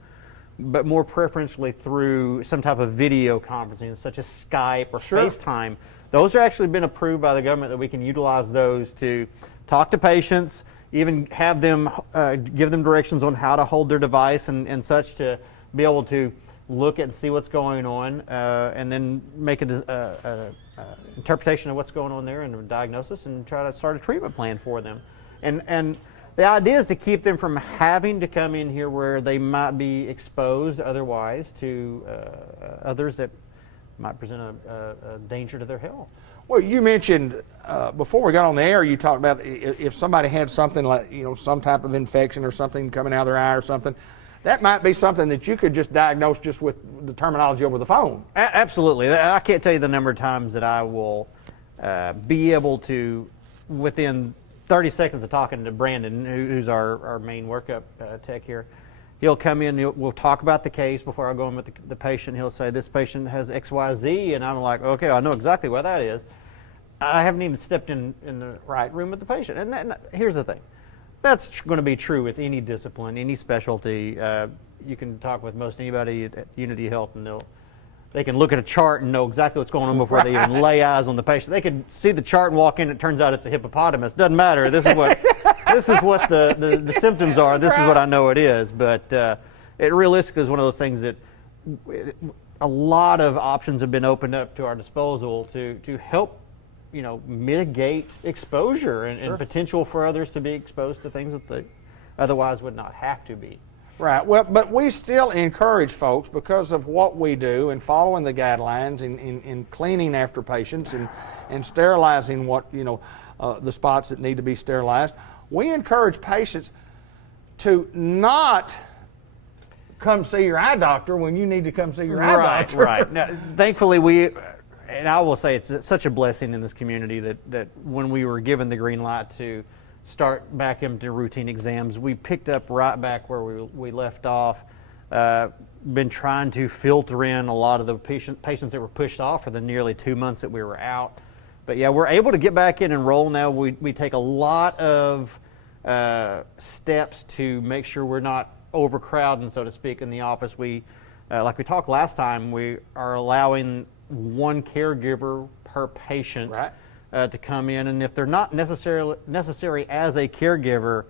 but more preferentially through some type of video conferencing, such as Skype or FaceTime, those are actually been approved by the government that we can utilize those to talk to patients, even have them give them directions on how to hold their device and such, to be able to look at and see what's going on, and then make a interpretation of what's going on there and a diagnosis, and try to start a treatment plan for them. And the idea is to keep them from having to come in here where they might be exposed otherwise to others that might present a danger to their health. Well, you mentioned before we got on the air, you talked about if somebody had something like, some type of infection or something coming out of their eye or something, that might be something that you could just diagnose just with the terminology over the phone. Absolutely. I can't tell you the number of times that I will be able to, within 30 seconds of talking to Brandon, who's our main workup tech here, he'll come in, we'll talk about the case before I go in with the patient. He'll say, this patient has XYZ, and I'm like, okay, I know exactly what that is. I haven't even stepped in the right room with the patient. And here's the thing. That's going to be true with any discipline, any specialty. You can talk with most anybody at Unity Health, and they can look at a chart and know exactly what's going on before they even lay eyes on the patient. They can see the chart and walk in. It turns out it's a hippopotamus. Doesn't matter. This is what the symptoms are. This is what I know it is. But it realistically is one of those things that a lot of options have been opened up to our disposal to help mitigate exposure and potential for others to be exposed to things that they otherwise would not have to be. Right. Well, but we still encourage folks, because of what we do and following the guidelines in cleaning after patients and sterilizing the spots that need to be sterilized. We encourage patients to not come see your eye doctor when you need to come see your eye doctor. Right. Now, thankfully, and I will say it's such a blessing in this community that when we were given the green light to start back into routine exams, we picked up right back where we left off. Been trying to filter in a lot of the patients that were pushed off for the nearly 2 months that we were out. But yeah, we're able to get back in and roll now. We take a lot of steps to make sure we're not overcrowding, so to speak, in the office. We, like we talked last time, we are allowing one caregiver per patient to come in, and if they're not necessary as a caregiver,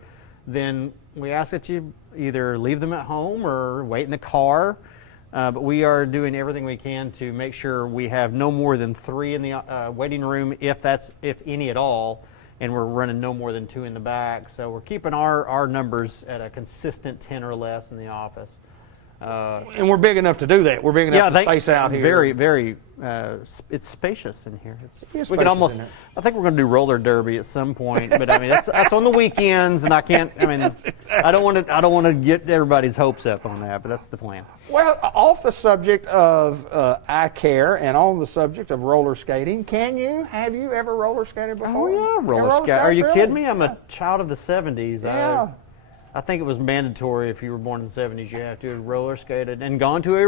then we ask that you either leave them at home or wait in the car. But we are doing everything we can to make sure we have no more than 3 in the waiting room, if any at all, and we're running no more than 2 in the back. So we're keeping our numbers at a consistent 10 or less in the office. And we're big enough to do that. We're big enough to space out here. Very, very. It's spacious in here. We can almost. I think we're going to do roller derby at some point, but I mean that's on the weekends, and I can't. I mean, I don't want to get everybody's hopes up on that, but that's the plan. Well, off the subject of eye care and on the subject of roller skating, have you ever roller skated before? Oh yeah, roller skate. Are you kidding me? I'm a child of the '70s. Yeah. I think it was mandatory if you were born in the '70s. You have to have roller skated and gone to a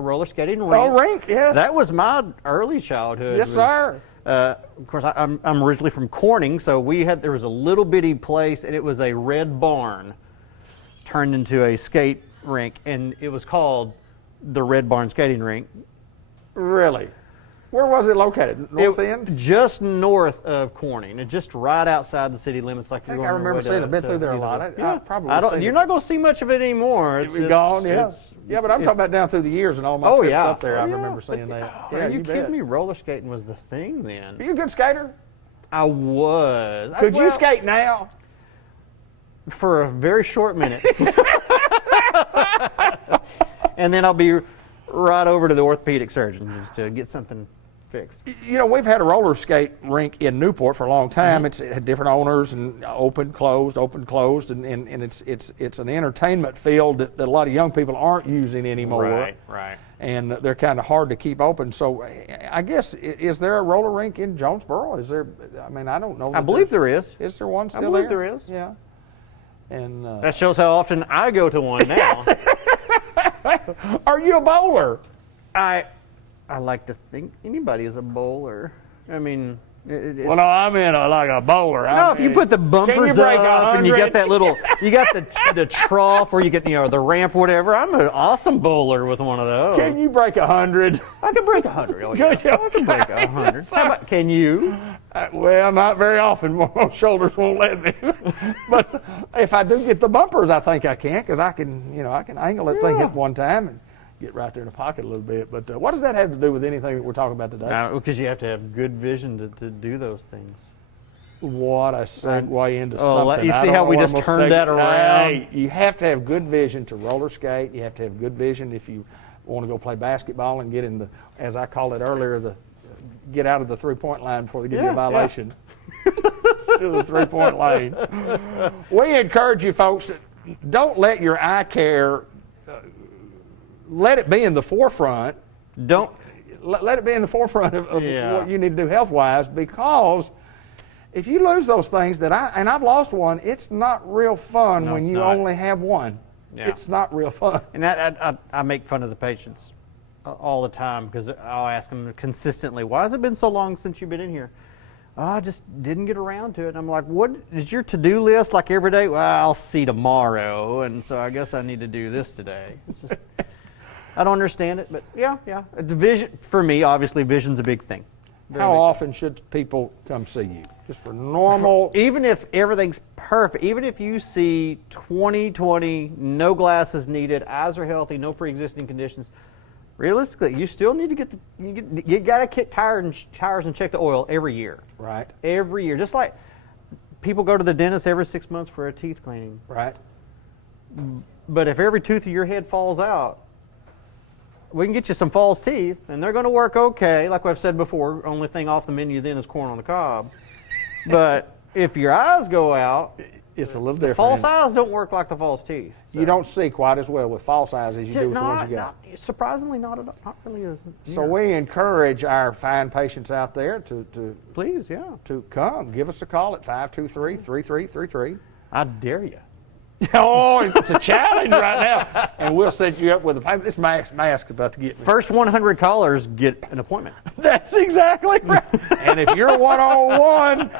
roller skating rink. Oh, rink, yeah. That was my early childhood. Yes, sir. Of course, I'm originally from Corning, so there was a little bitty place, and it was a red barn turned into a skate rink, and it was called the Red Barn Skating Rink. Really? Where was it located? North end? Just north of Corning, and just right outside the city limits. Like I think I remember seeing it. I've been through there a lot. You're not going to see much of it anymore. It's gone, yeah. Yeah, but I'm talking about down through the years and all my trips up there. I remember seeing that. Are you kidding me? Roller skating was the thing then. Are you a good skater? I was. Could you skate now? For a very short minute. And then I'll be right over to the orthopedic surgeon just to get something fixed. You know, we've had a roller skate rink in Newport for a long time. It had different owners and open, closed, and it's an entertainment field that a lot of young people aren't using anymore. Right. And they're kind of hard to keep open. So I guess, is there a roller rink in Jonesboro? Is there? I mean, I don't know. I believe there is. Is there one still there? I believe there is. Yeah. And that shows how often I go to one now. Are you a bowler? I like to think anybody is a bowler. I mean, well, no, I'm in like a bowler. No, if you put the bumpers up and you got that little, you got the trough where you get the ramp, or whatever. I'm an awesome bowler with one of those. Can you break 100? I can break 100. Oh, yeah. I can break 100. How about, can you? Well, not very often. My shoulders won't let me. But if I do get the bumpers, I think I can, because I can angle that thing at one time and get right there in the pocket a little bit. But what does that have to do with anything that we're talking about today? Because you have to have good vision to do those things. What a segue into something. You see how we just turned that around? Hey, you have to have good vision to roller skate. You have to have good vision if you want to go play basketball and get in the, as I called it earlier, get out of the three-point line before they give you a violation. To the three-point lane. We encourage you folks, don't let your eye care, let it be in the forefront. Don't let it be in the forefront of what you need to do health-wise, because if you lose those things I've lost one, it's not real fun when you only have one. Yeah. It's not real fun. And I make fun of the patients all the time, because I'll ask them consistently, why has it been so long since you've been in here? Oh, I just didn't get around to it. And I'm like, what is your to-do list like every day? Well, I'll see tomorrow, and so I guess I need to do this today. It's just, I don't understand it, but yeah. The vision, for me, obviously, vision's a big thing. How often should people come see you? Just for normal? Even if everything's perfect, even if you see 20/20, no glasses needed, eyes are healthy, no pre-existing conditions, realistically, you still need to you got to kick tires and check the oil every year. Right. Every year. Just like people go to the dentist every 6 months for a teeth cleaning. Right. But if every tooth of your head falls out, we can get you some false teeth, and they're going to work okay. Like I've said before, only thing off the menu then is corn on the cob. But if your eyes go out, it's a little different. False eyes don't work like the false teeth. So. You don't see quite as well with false eyes as you do with the ones you got. Surprisingly, not really. So we encourage our fine patients out there to please, to come. Give us a call at 523-3333. I dare you. Oh, it's a challenge right now. And we'll set you up with a this mask about to get me. First 100 callers get an appointment. That's exactly right. And if you're one-on-one,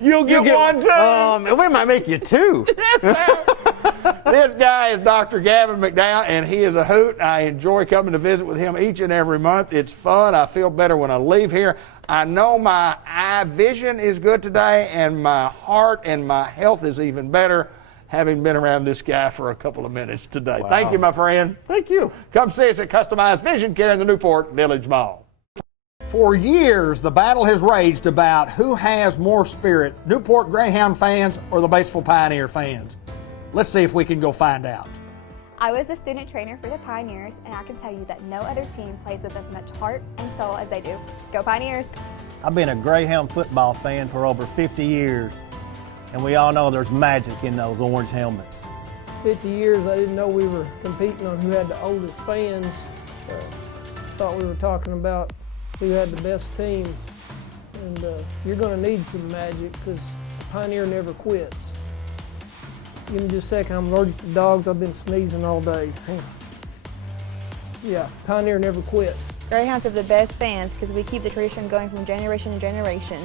you'll get one too. We might make you two. This guy is Dr. Gavin McDowell, and he is a hoot. I enjoy coming to visit with him each and every month. It's fun. I feel better when I leave here. I know my eye vision is good today, and my heart and my health is even better, having been around this guy for a couple of minutes today. Wow. Thank you, my friend. Thank you. Come see us at Customized Vision Care in the Newport Village Mall. For years, the battle has raged about who has more spirit, Newport Greyhound fans or the Batesville Pioneer fans. Let's see if we can go find out. I was a student trainer for the Pioneers, and I can tell you that no other team plays with as much heart and soul as they do. Go Pioneers! I've been a Greyhound football fan for over 50 years, and we all know there's magic in those orange helmets. 50 years, I didn't know we were competing on who had the oldest fans. Thought we were talking about who had the best team. And you're going to need some magic because Pioneer never quits. Give me just a second. I'm allergic to dogs. I've been sneezing all day. Hang on. Yeah, Pioneer never quits. Greyhounds have the best fans because we keep the tradition going from generation to generation.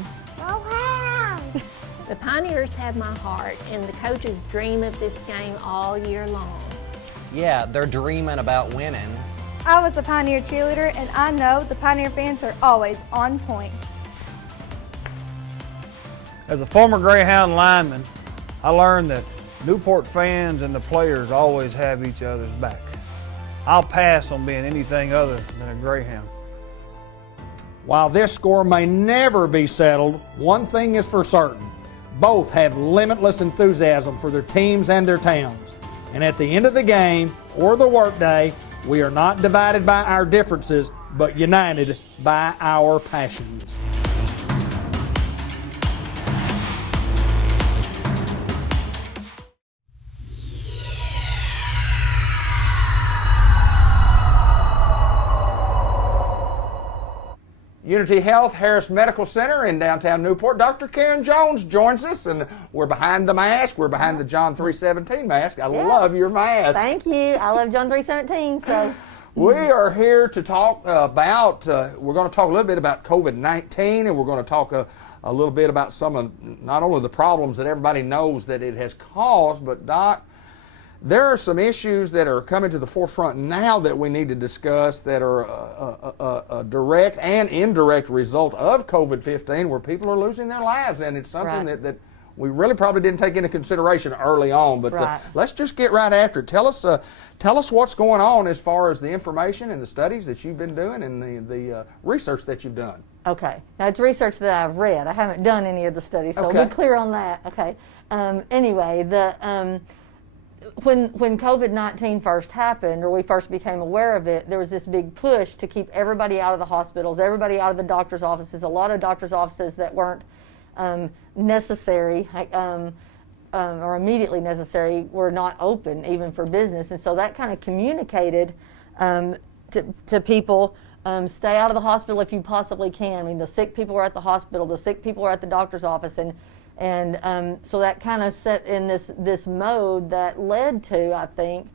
The Pioneers have my heart, and the coaches dream of this game all year long. Yeah, they're dreaming about winning. I was a Pioneer cheerleader, and I know the Pioneer fans are always on point. As a former Greyhound lineman, I learned that Newport fans and the players always have each other's back. I'll pass on being anything other than a Greyhound. While this score may never be settled, one thing is for certain. Both have limitless enthusiasm for their teams and their towns. And at the end of the game or the workday, we are not divided by our differences, but united by our passions. Unity Health Harris Medical Center in downtown Newport. Dr. Karen Jones joins us, and we're behind the mask. We're behind the John 3:17 mask. I love your mask. Thank you. I love John 3:17. So we are here to talk about, we're going to talk a little bit about COVID-19, and we're going to talk a little bit about some of not only the problems that everybody knows that it has caused, but Doc, there are some issues that are coming to the forefront now that we need to discuss that are a direct and indirect result of COVID-15, where people are losing their lives, and it's something that we really probably didn't take into consideration early on. But let's just get right after it. Tell us what's going on as far as the information and the studies that you've been doing and the research that you've done. Okay, now it's research that I've read. I haven't done any of the studies, so be clear on that. Okay. Anyway, when COVID-19 first happened, or we first became aware of it, there was this big push to keep everybody out of the hospitals, everybody out of the doctor's offices. A lot of doctor's offices that weren't necessary or immediately necessary were not open even for business. And so that kind of communicated to people, stay out of the hospital if you possibly can. I mean, the sick people are at the hospital, the sick people are at the doctor's office, and so that kind of set in this mode that led to, I think,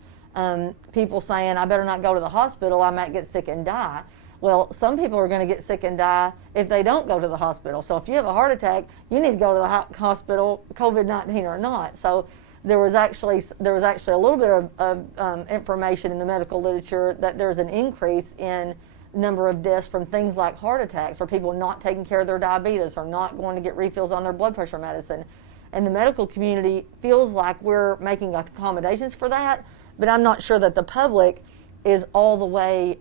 people saying, I better not go to the hospital, I might get sick and die. Well, some people are going to get sick and die if they don't go to the hospital. So if you have a heart attack, you need to go to the hospital, COVID-19 or not. So there was actually a little bit of information in the medical literature that there's an increase in number of deaths from things like heart attacks, or people not taking care of their diabetes, or not going to get refills on their blood pressure medicine. And the medical community feels like we're making accommodations for that, but I'm not sure that the public is all the way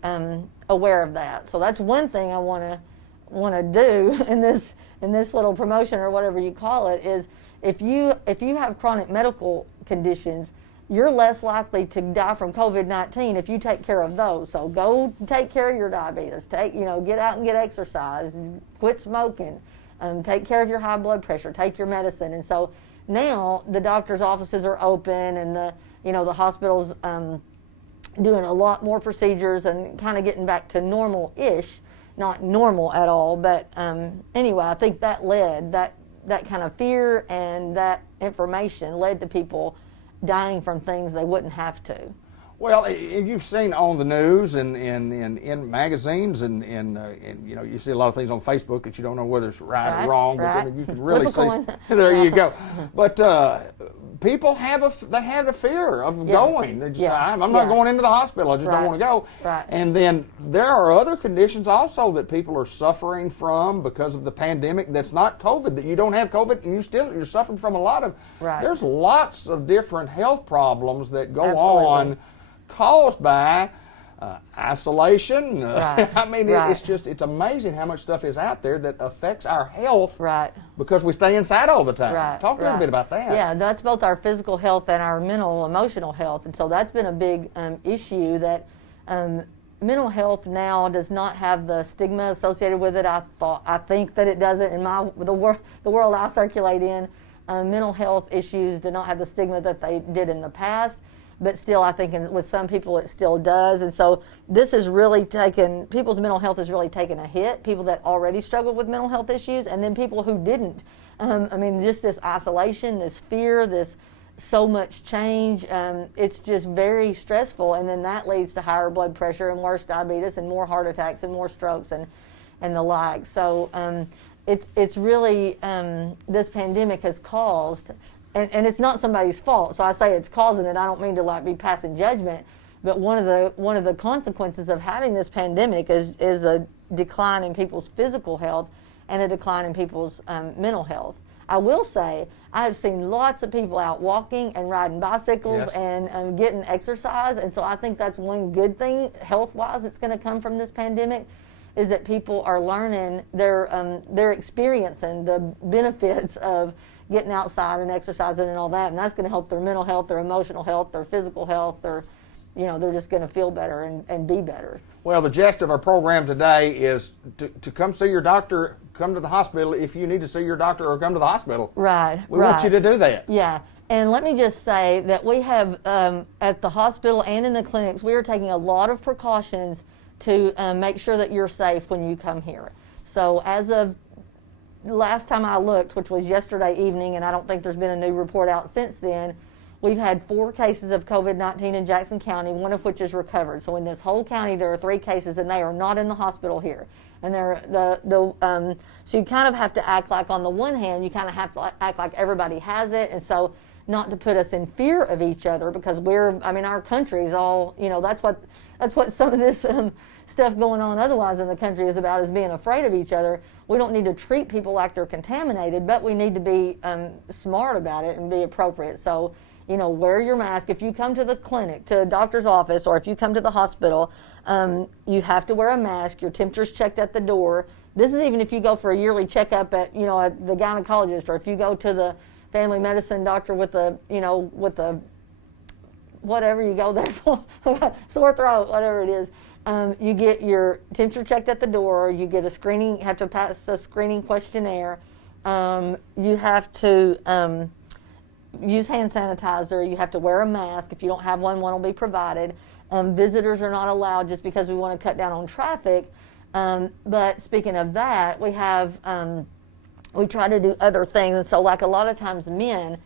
aware of that. So that's one thing I want to do in this little promotion, or whatever you call it, is if you have chronic medical conditions, you're less likely to die from COVID-19 if you take care of those. So go take care of your diabetes. Get out and get exercise. Quit smoking. Take care of your high blood pressure. Take your medicine. And so now the doctor's offices are open, and the hospitals doing a lot more procedures and kind of getting back to normal-ish. Not normal at all, but anyway, I think that kind of fear and that information led to people dying from things they wouldn't have to. Well, you've seen on the news and in magazines and you know, you see a lot of things on Facebook that you don't know whether it's right or wrong, but then you can really see. There you go. But people have a fear of going. They just say, I'm not going into the hospital. I just don't want to go. Right. And then there are other conditions also that people are suffering from because of the pandemic. That's not COVID. That you don't have COVID and you're suffering from a lot of. Right. There's lots of different health problems that go Absolutely. on caused by isolation. Right. I mean, Right. it's amazing how much stuff is out there that affects our health. Right. Because we stay inside all the time. Right. Talk a little bit about that. Yeah, that's both our physical health and our mental, emotional health, and so that's been a big issue. That mental health now does not have the stigma associated with it. I think that it doesn't. In the world I circulate in, mental health issues do not have the stigma that they did in the past. But still, I think with some people it still does. And so this has really people's mental health has really taken a hit, people that already struggle with mental health issues, and then people who didn't. I mean, just this isolation, this fear, this so much change, it's just very stressful. And then that leads to higher blood pressure and worse diabetes and more heart attacks and more strokes and the like. So it's really, this pandemic has caused, and it's not somebody's fault. So I say it's causing it. I don't mean to be passing judgment, but one of the consequences of having this pandemic is a decline in people's physical health and a decline in people's mental health. I will say I have seen lots of people out walking and riding bicycles and getting exercise, and so I think that's one good thing health-wise that's going to come from this pandemic, is that people are learning, they're experiencing the benefits of getting outside and exercising and all that, and that's going to help their mental health, their emotional health, their physical health, they're just going to feel better and be better. Well, the gist of our program today is to come see your doctor, come to the hospital if you need to see your doctor, or come to the hospital. Right. We want you to do that. Yeah. And let me just say that we have, at the hospital and in the clinics, we are taking a lot of precautions to make sure that you're safe when you come here. So as of last time I looked, which was yesterday evening, and I don't think there's been a new report out since then, we've had 4 cases of COVID-19 in Jackson County, one of which is recovered. So in this whole county, there are 3 cases, and they are not in the hospital here. And so you kind of have to act like, on the one hand, you kind of have to act like everybody has it, and so not to put us in fear of each other, because our country's all, that's what some of this stuff going on otherwise in the country is about, is being afraid of each other. We don't need to treat people like they're contaminated, but we need to be smart about it and be appropriate. So, wear your mask. If you come to the clinic, to a doctor's office, or if you come to the hospital, you have to wear a mask. Your temperature's checked at the door. This is even if you go for a yearly checkup at the gynecologist, or if you go to the family medicine doctor with the whatever you go there for, sore throat, whatever it is. You get your temperature checked at the door. You get have to pass a screening questionnaire. You have to use hand sanitizer. You have to wear a mask. If you don't have one will be provided. Visitors are not allowed, just because we want to cut down on traffic. But speaking of that, we try to do other things. And so, like, a lot of times men,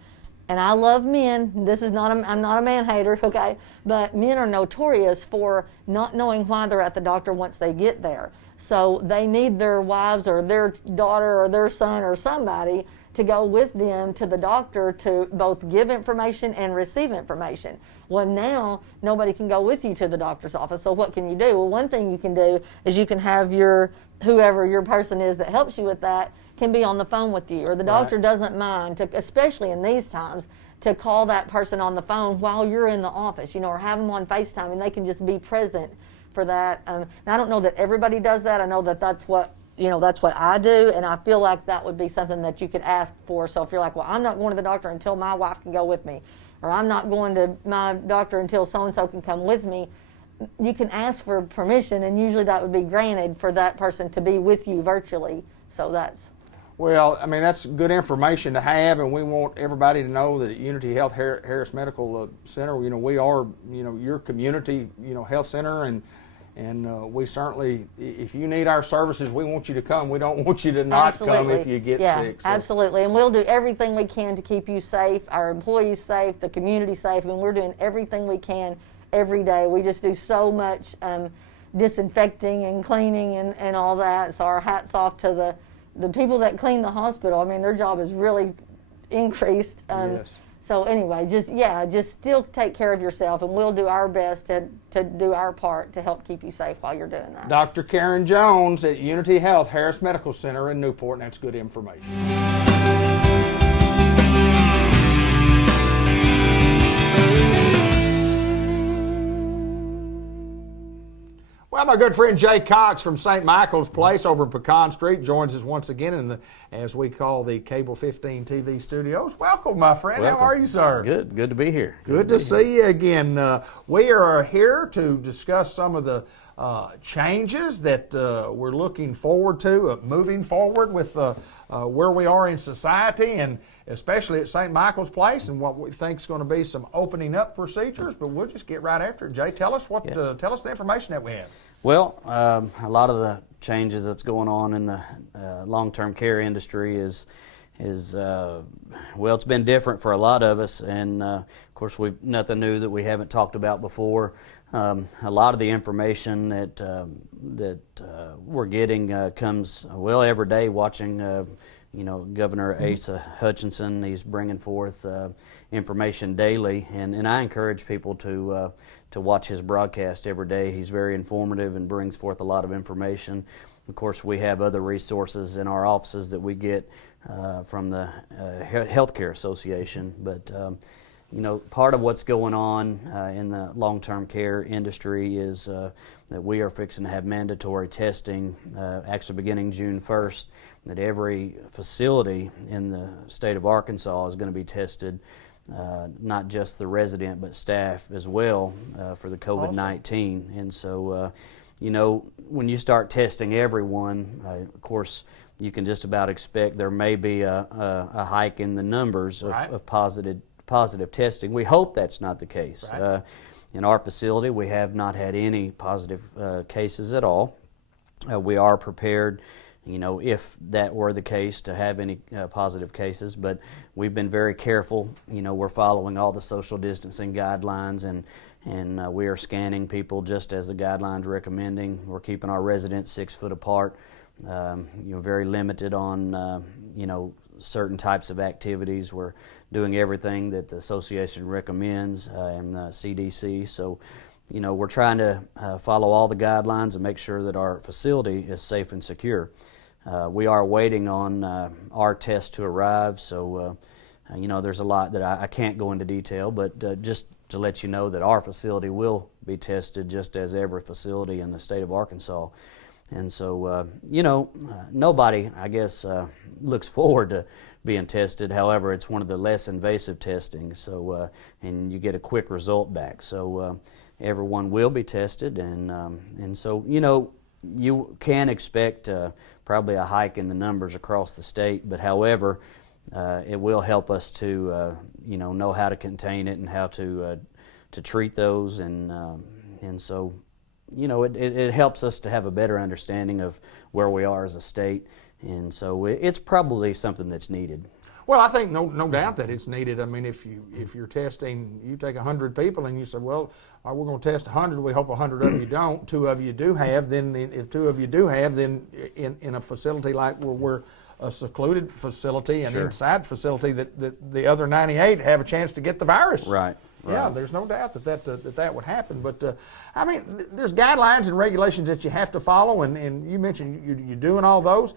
and I love men, I'm not a man hater, okay? But men are notorious for not knowing why they're at the doctor once they get there. So they need their wives or their daughter or their son or somebody to go with them to the doctor to both give information and receive information. Well, now nobody can go with you to the doctor's office, so what can you do? Well, one thing you can do is you can have whoever your person is that helps you with that can be on the phone with you, or the doctor doesn't mind, especially in these times, to call that person on the phone while you're in the office, or have them on FaceTime, and they can just be present for that. Now, I don't know that everybody does that. I know that that's what I do, and I feel like that would be something that you could ask for. So if you're like, well, I'm not going to the doctor until my wife can go with me, or I'm not going to my doctor until so-and-so can come with me, you can ask for permission, and usually that would be granted for that person to be with you virtually. So that's... Well, that's good information to have, and we want everybody to know that at Unity Health Harris Medical Center, we are, your community, health center, and And we certainly, if you need our services, we want you to come. We don't want you to not come if you get sick. So. Absolutely. And we'll do everything we can to keep you safe, our employees safe, the community safe, and we're doing everything we can every day. We just do so much disinfecting and cleaning and all that. So our hats off to the people that clean the hospital. I mean, their job is really increased. Yes. So anyway, just still take care of yourself, and we'll do our best to do our part to help keep you safe while you're doing that. Dr. Karen Jones at Unity Health Harris Medical Center in Newport, and that's good information. Well, my good friend Jay Cox from St. Michael's Place over in Pecan Street joins us once again in the, as we call, the Cable 15 TV studios. Welcome, my friend. Welcome. How are you, sir? Good to be here. Good to see you again. We are here to discuss some of the changes that we're looking forward to, moving forward with where we are in society, and especially at St. Michael's Place, and what we think is going to be some opening up procedures. But we'll just get right after it. Jay, tell us tell us the information that we have. Well, a lot of the changes that's going on in the long-term care industry is well, it's been different for a lot of us, and of course, nothing new that we haven't talked about before. A lot of the information that we're getting comes every day. Watching, Governor Asa Hutchinson, he's bringing forth information daily, and I encourage people to watch his broadcast every day. He's very informative and brings forth a lot of information. Of course, we have other resources in our offices that we get from the Healthcare Association, but part of what's going on in the long-term care industry is that we are fixing to have mandatory testing, actually beginning June 1st, that every facility in the state of Arkansas is going to be tested, not just the resident but staff as well for the COVID-19. Awesome. And so, when you start testing everyone, of course, you can just about expect there may be a hike in the numbers of positive testing. We hope that's not the case. Right. In our facility, we have not had any positive cases at all. We are prepared, if that were the case, to have any positive cases, but we've been very careful. We're following all the social distancing guidelines, and we are scanning people just as the guidelines recommending. We're keeping our residents 6 foot apart, very limited on, certain types of activities. We're doing everything that the association recommends and the CDC. So, we're trying to follow all the guidelines and make sure that our facility is safe and secure. We are waiting on our test to arrive, so there's a lot that I can't go into detail, but just to let you know that our facility will be tested just as every facility in the state of Arkansas. And so, nobody, I guess, looks forward to being tested. However, it's one of the less invasive testing, so and you get a quick result back. So everyone will be tested, and so you can expect probably a hike in the numbers across the state. But however, it will help us to know how to contain it and how to treat those, and so. It helps us to have a better understanding of where we are as a state, and so it's probably something that's needed. Well, I think no doubt that it's needed. I mean, if you're testing, you take 100 people and you say, well, we're going to test 100. We hope 100 of you don't. 2 of you do have. Then if 2 of you do have, then in a facility like where we're a secluded facility and inside facility, that the other 98 have a chance to get the virus. Right. Yeah, there's no doubt that would happen. But, I mean, there's guidelines and regulations that you have to follow, and you mentioned you're doing all those.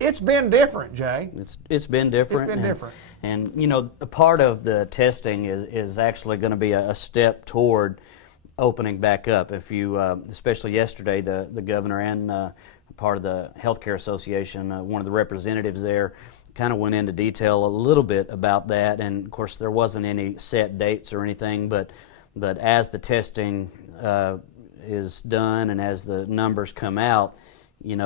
It's been different, Jay. It's been different. It's been different. And a part of the testing is actually going to be a step toward opening back up. If you, especially yesterday, the governor and part of the Healthcare Association, one of the representatives there, kind of went into detail a little bit about that, and of course there wasn't any set dates or anything, but as the testing is done and as the numbers come out, they're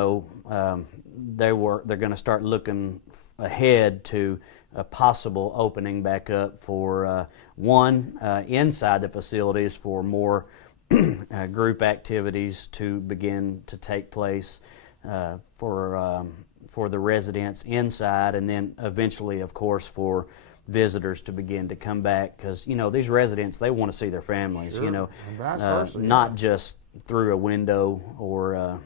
going to start looking ahead to a possible opening back up for inside the facilities for more group activities to begin to take place for the residents inside, and then eventually, of course, for visitors to begin to come back, because these residents, they want to see their families. Sure. And vice versa, Not just through a window or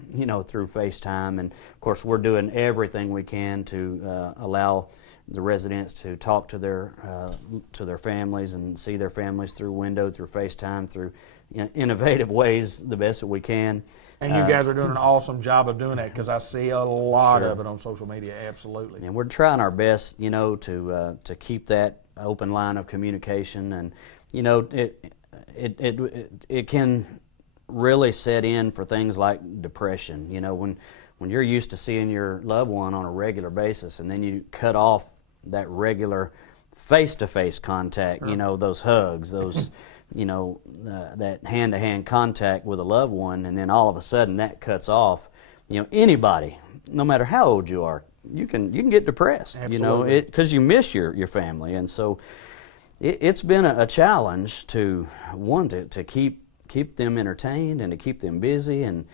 through FaceTime. And of course, we're doing everything we can to allow the residents to talk to their families and see their families through window, through FaceTime, through innovative ways, the best that we can. And you guys are doing an awesome job of doing that, because I see a lot Sure. of it on social media. Absolutely. And we're trying our best, to keep that open line of communication. And it can really set in for things like depression. When you're used to seeing your loved one on a regular basis, and then you cut off that regular face-to-face contact. Sure. Those hugs, those. That hand-to-hand contact with a loved one, and then all of a sudden that cuts off. Anybody, no matter how old you are, you can get depressed. Absolutely. Because you miss your family, and so it's been a challenge to keep them entertained and to keep them busy, and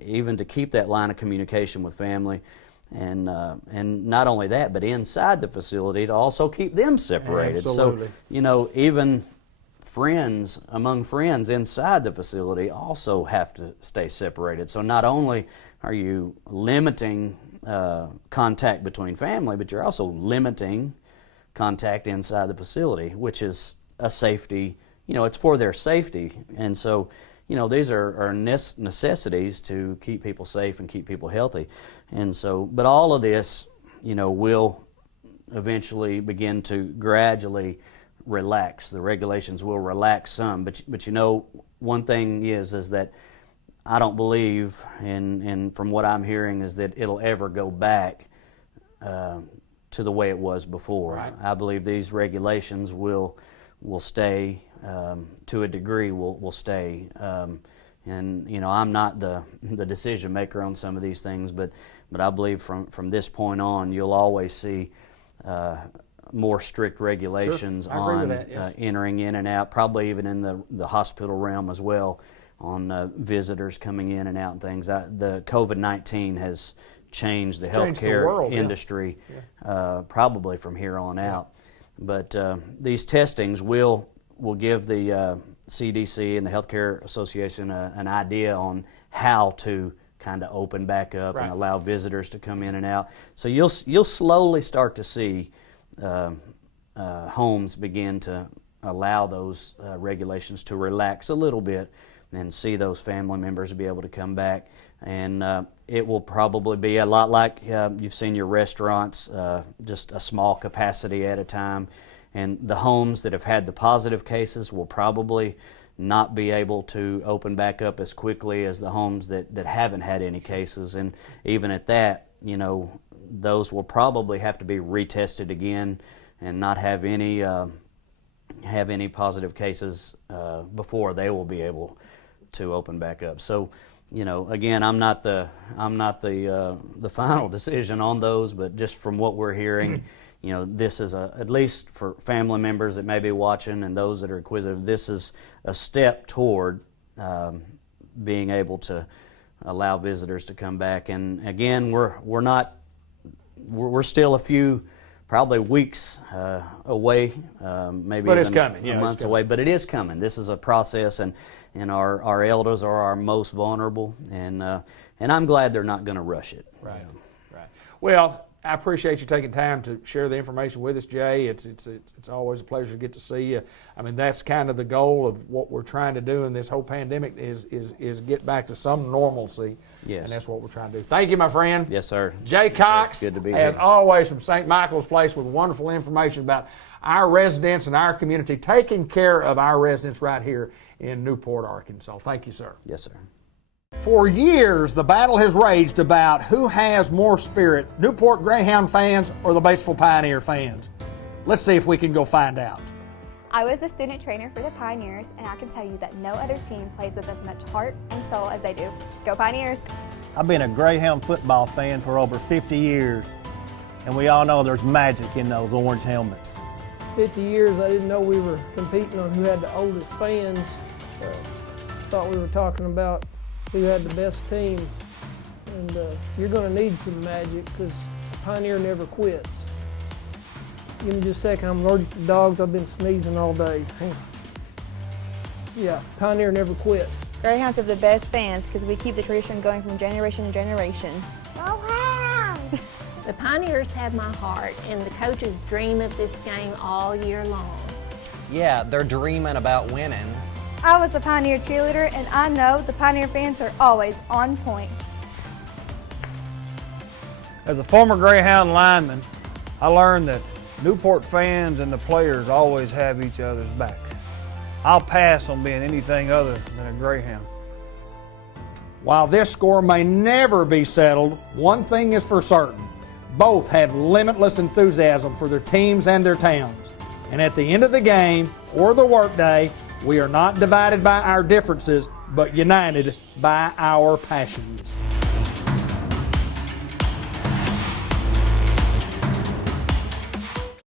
even to keep that line of communication with family. And not only that, but inside the facility to also keep them separated. Absolutely. So even friends among friends inside the facility also have to stay separated. So not only are you limiting contact between family, but you're also limiting contact inside the facility, which is a safety. It's for their safety, and so these are necessities to keep people safe and keep people healthy. And so, but all of this, will eventually begin to gradually relax. The regulations will relax some, but one thing is that I don't believe, and from what I'm hearing, is that it'll ever go back to the way it was before. Right. I believe these regulations will stay to a degree. Will stay, and I'm not the decision maker on some of these things, but I believe from this point on, you'll always see more strict regulations Sure. I agree on with that, yes. entering in and out, probably even in the hospital realm as well, on visitors coming in and out and things. The COVID-19 has changed the healthcare world, yeah. industry probably from here on out. But these testings will give the CDC and the Healthcare Association an idea on how to kind of open back up Right. and allow visitors to come in and out. So you'll slowly start to see homes begin to allow those regulations to relax a little bit, and see those family members be able to come back. And it will probably be a lot like you've seen your restaurants, just a small capacity at a time. And the homes that have had the positive cases will probably not be able to open back up as quickly as the homes that haven't had any cases. And even at that, those will probably have to be retested again and not have any positive cases before they will be able to open back up. So, again, I'm not the final decision on those, but just from what we're hearing, this is at least for family members that may be watching and those that are inquisitive, this is a step toward being able to allow visitors to come back. And again, we're still a few, probably weeks away, maybe But it's even coming. Yeah, months away. But it is coming. This is a process, and our elders are our most vulnerable, and I'm glad they're not going to rush it. Right. Right. Well, I appreciate you taking time to share the information with us, Jay. It's always a pleasure to get to see you. I mean, that's kind of the goal of what we're trying to do in this whole pandemic is get back to some normalcy. Yes. And that's what we're trying to do. Thank you, my friend. Yes, sir. Jay Cox, Good to be as here. always, from St. Michael's Place with wonderful information about our residents and our community, taking care of our residents right here in Newport, Arkansas. Thank you, sir. Yes, sir. For years, the battle has raged about who has more spirit, Newport Greyhound fans or the Batesville Pioneer fans. Let's see if we can go find out. I was a student trainer for the Pioneers, and I can tell you that no other team plays with as much heart and soul as they do. Go Pioneers! I've been a Greyhound football fan for over 50 years, and we all know there's magic in those orange helmets. 50 years, I didn't know we were competing on who had the oldest fans. thought we were talking about who had the best team. And you're going to need some magic because Pioneer never quits. Give me just a second. I'm allergic to dogs. I've been sneezing all day. Hang on. Yeah, Pioneer never quits. Greyhounds have the best fans because we keep the tradition going from generation to generation. The Pioneers have my heart, and the coaches dream of this game all year long. Yeah, they're dreaming about winning. I was a Pioneer cheerleader, and I know the Pioneer fans are always on point. As a former Greyhound lineman, I learned that Newport fans and the players always have each other's back. I'll pass on being anything other than a Greyhound. While this score may never be settled, one thing is for certain. Both have limitless enthusiasm for their teams and their towns. And at the end of the game or the workday, we are not divided by our differences, but united by our passions.